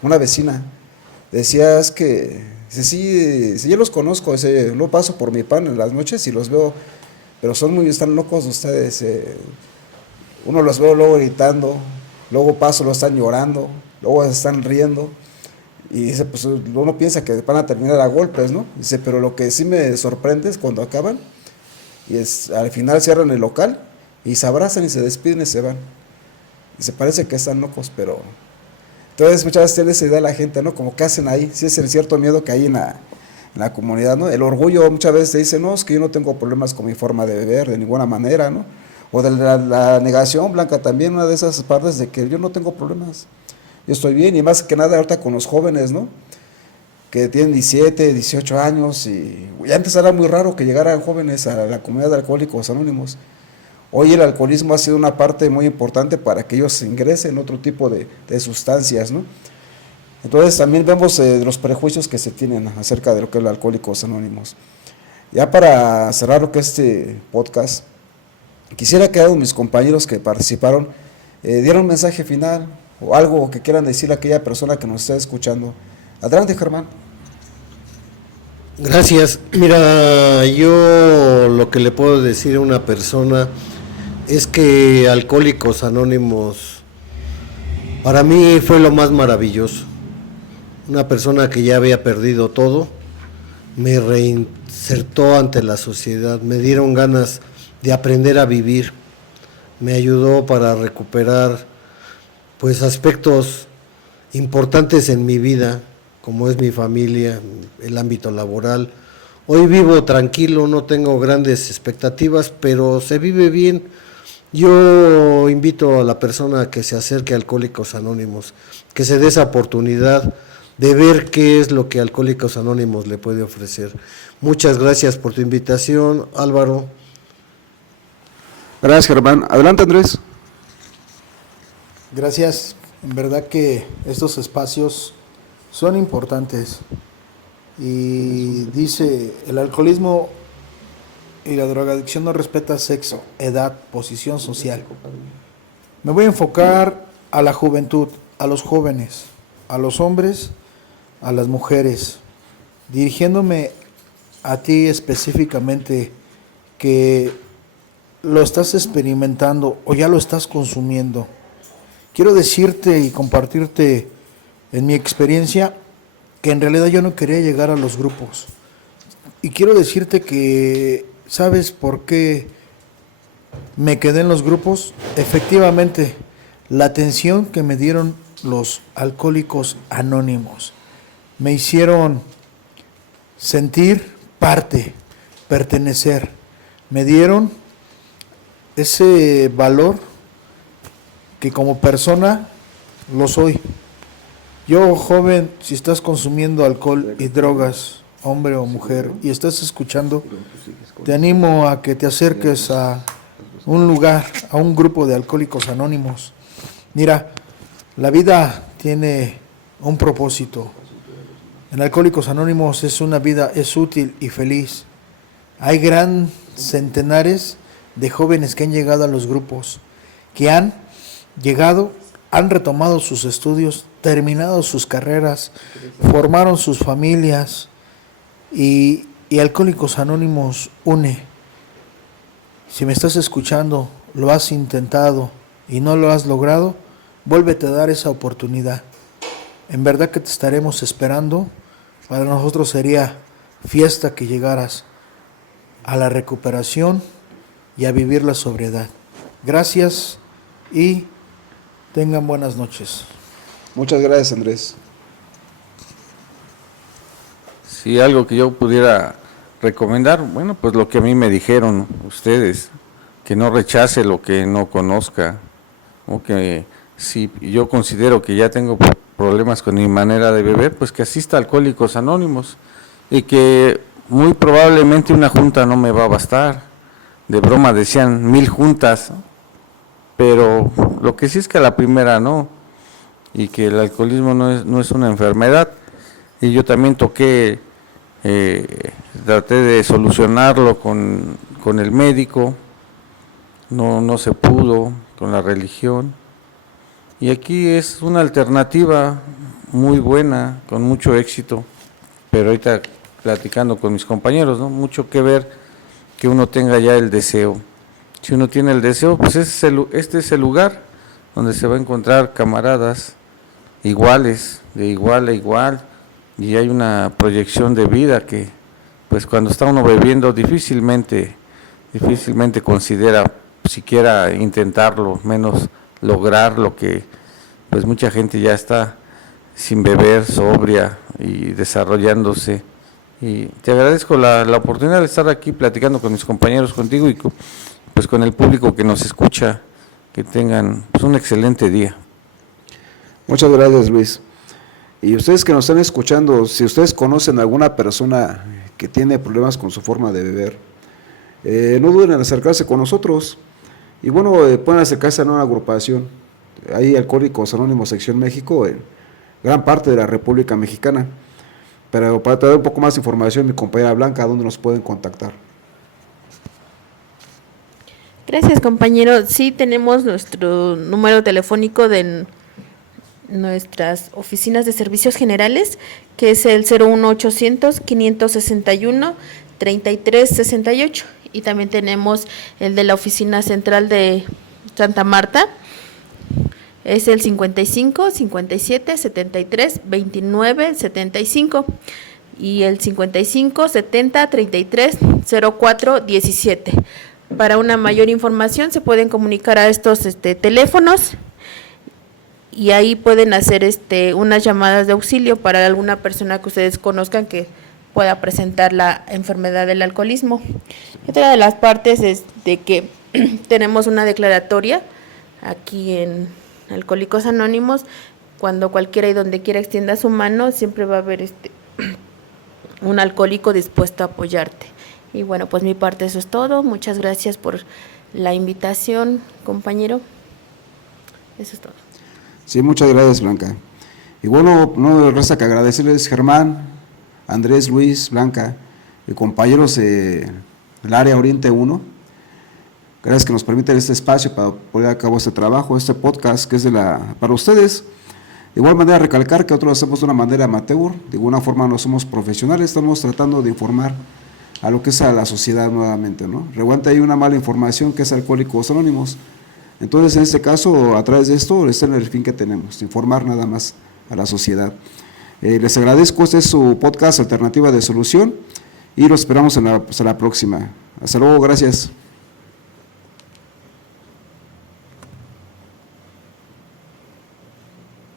una vecina. Decía, es que, sí, yo los conozco, no paso por mi pan en las noches y los veo, pero están locos ustedes. Uno los veo luego gritando, luego paso, lo están llorando, luego están riendo. Y dice, pues uno piensa que van a terminar a golpes, ¿no? Dice, pero lo que sí me sorprende es cuando acaban, al final cierran el local y se abrazan y se despiden y se van. Y se parece que están locos, pero... Entonces muchas veces tiene esa idea la gente, ¿no? Como que hacen ahí, sí es el cierto miedo que hay en la comunidad, ¿no? El orgullo muchas veces te dice, no, es que yo no tengo problemas con mi forma de beber de ninguna manera, ¿no? O de la negación, Blanca, también una de esas partes de que yo no tengo problemas, yo estoy bien, y más que nada ahorita con los jóvenes, ¿no? Que tienen 17, 18 años, y antes era muy raro que llegaran jóvenes a la comunidad de Alcohólicos Anónimos. Hoy el alcoholismo ha sido una parte muy importante para que ellos ingresen otro tipo de sustancias, ¿no? Entonces también vemos los prejuicios que se tienen acerca de lo que es el Alcohólicos Anónimos. Ya para cerrar lo que es este podcast, quisiera que mis compañeros que participaron dieran un mensaje final o algo que quieran decirle a aquella persona que nos esté escuchando. Adelante, Germán. Gracias. Mira, yo lo que le puedo decir a una persona es que Alcohólicos Anónimos para mí fue lo más maravilloso. Una persona que ya había perdido todo, me reinsertó ante la sociedad, me dieron ganas de aprender a vivir, me ayudó para recuperar pues aspectos importantes en mi vida, como es mi familia, el ámbito laboral. Hoy vivo tranquilo, no tengo grandes expectativas, pero se vive bien. Yo invito a la persona a que se acerque a Alcohólicos Anónimos, que se dé esa oportunidad de ver qué es lo que Alcohólicos Anónimos le puede ofrecer. Muchas gracias por tu invitación, Álvaro. Gracias, Germán. Adelante, Andrés. Gracias. En verdad que estos espacios son importantes. Y dice, el alcoholismo y la drogadicción no respeta sexo, edad, posición social. Me voy a enfocar a la juventud, a los jóvenes, a los hombres, a las mujeres, dirigiéndome a ti específicamente, que lo estás experimentando o ya lo estás consumiendo. Quiero decirte y compartirte en mi experiencia que en realidad yo no quería llegar a los grupos. Y quiero decirte que, ¿sabes por qué me quedé en los grupos? Efectivamente, la atención que me dieron los Alcohólicos Anónimos me hicieron sentir parte, pertenecer. Me dieron ese valor que como persona lo soy. Yo, joven, si estás consumiendo alcohol y drogas, hombre o mujer, y estás escuchando, te animo a que te acerques a un lugar, a un grupo de Alcohólicos Anónimos. Mira, la vida tiene un propósito. En Alcohólicos Anónimos es una vida, es útil y feliz. Hay centenares de jóvenes que han llegado a los grupos, que han llegado, han retomado sus estudios, terminado sus carreras, formaron sus familias, y Alcohólicos Anónimos une. Si me estás escuchando, lo has intentado y no lo has logrado, vuélvete a dar esa oportunidad. En verdad que te estaremos esperando. Para nosotros sería fiesta que llegaras a la recuperación y a vivir la sobriedad. Gracias y tengan buenas noches. Muchas gracias, Andrés. Si algo que yo pudiera recomendar, bueno, pues lo que a mí me dijeron ustedes, que no rechace lo que no conozca, o que si yo considero que ya tengo problemas con mi manera de beber, pues que asista a Alcohólicos Anónimos, y que muy probablemente una junta no me va a bastar. De broma decían 1000 juntas, pero lo que sí es que a la primera no, y que el alcoholismo no es una enfermedad. Y yo también traté de solucionarlo con el médico, no se pudo, con la religión, y aquí es una alternativa muy buena, con mucho éxito, pero ahorita platicando con mis compañeros, ¿no? Mucho que ver que uno tenga ya el deseo. Si uno tiene el deseo, pues este es el lugar donde se va a encontrar camaradas iguales, de igual a igual, y hay una proyección de vida que, pues cuando está uno bebiendo, difícilmente considera siquiera intentarlo, menos lograr lo que pues mucha gente ya está sin beber, sobria y desarrollándose. Y te agradezco la oportunidad de estar aquí platicando con mis compañeros, contigo y pues con el público que nos escucha. Que tengan pues un excelente día. Muchas gracias, Luis. Y ustedes que nos están escuchando, si ustedes conocen a alguna persona que tiene problemas con su forma de beber, no duden en acercarse con nosotros. Y bueno, pueden acercarse a una agrupación. Hay Alcohólicos Anónimos Sección México en gran parte de la República Mexicana. Pero para traer un poco más de información, mi compañera Blanca, ¿dónde nos pueden contactar? Gracias, compañero. Sí, tenemos nuestro número telefónico de nuestras oficinas de servicios generales, que es el 01800-561-3368. Y también tenemos el de la oficina central de Santa Marta, es el 55 57 73 29 75 y el 55 70 33 04 17. Para una mayor información se pueden comunicar a estos teléfonos y ahí pueden hacer unas llamadas de auxilio para alguna persona que ustedes conozcan que pueda presentar la enfermedad del alcoholismo. Otra de las partes es de que tenemos una declaratoria aquí en Alcohólicos Anónimos. Cuando cualquiera y donde quiera extienda su mano, siempre va a haber un alcohólico dispuesto a apoyarte. Y bueno, pues mi parte eso es todo. Muchas gracias por la invitación, compañero. Eso es todo. Sí, muchas gracias, Blanca. Y bueno, no me resta que agradecerles, Germán, Andrés, Luis, Blanca, y compañeros del área Oriente 1. Gracias que nos permiten este espacio para poner a cabo este trabajo, este podcast que es para ustedes. De igual manera, recalcar que nosotros lo hacemos de una manera amateur, de alguna forma no somos profesionales, estamos tratando de informar a lo que es a la sociedad nuevamente, ¿no? Reguante hay una mala información que es Alcohólicos Anónimos. Entonces, en este caso, a través de esto, este es el fin que tenemos, informar nada más a la sociedad. Les agradezco, este es su podcast Alternativa de Solución y lo esperamos a la próxima. Hasta luego, gracias.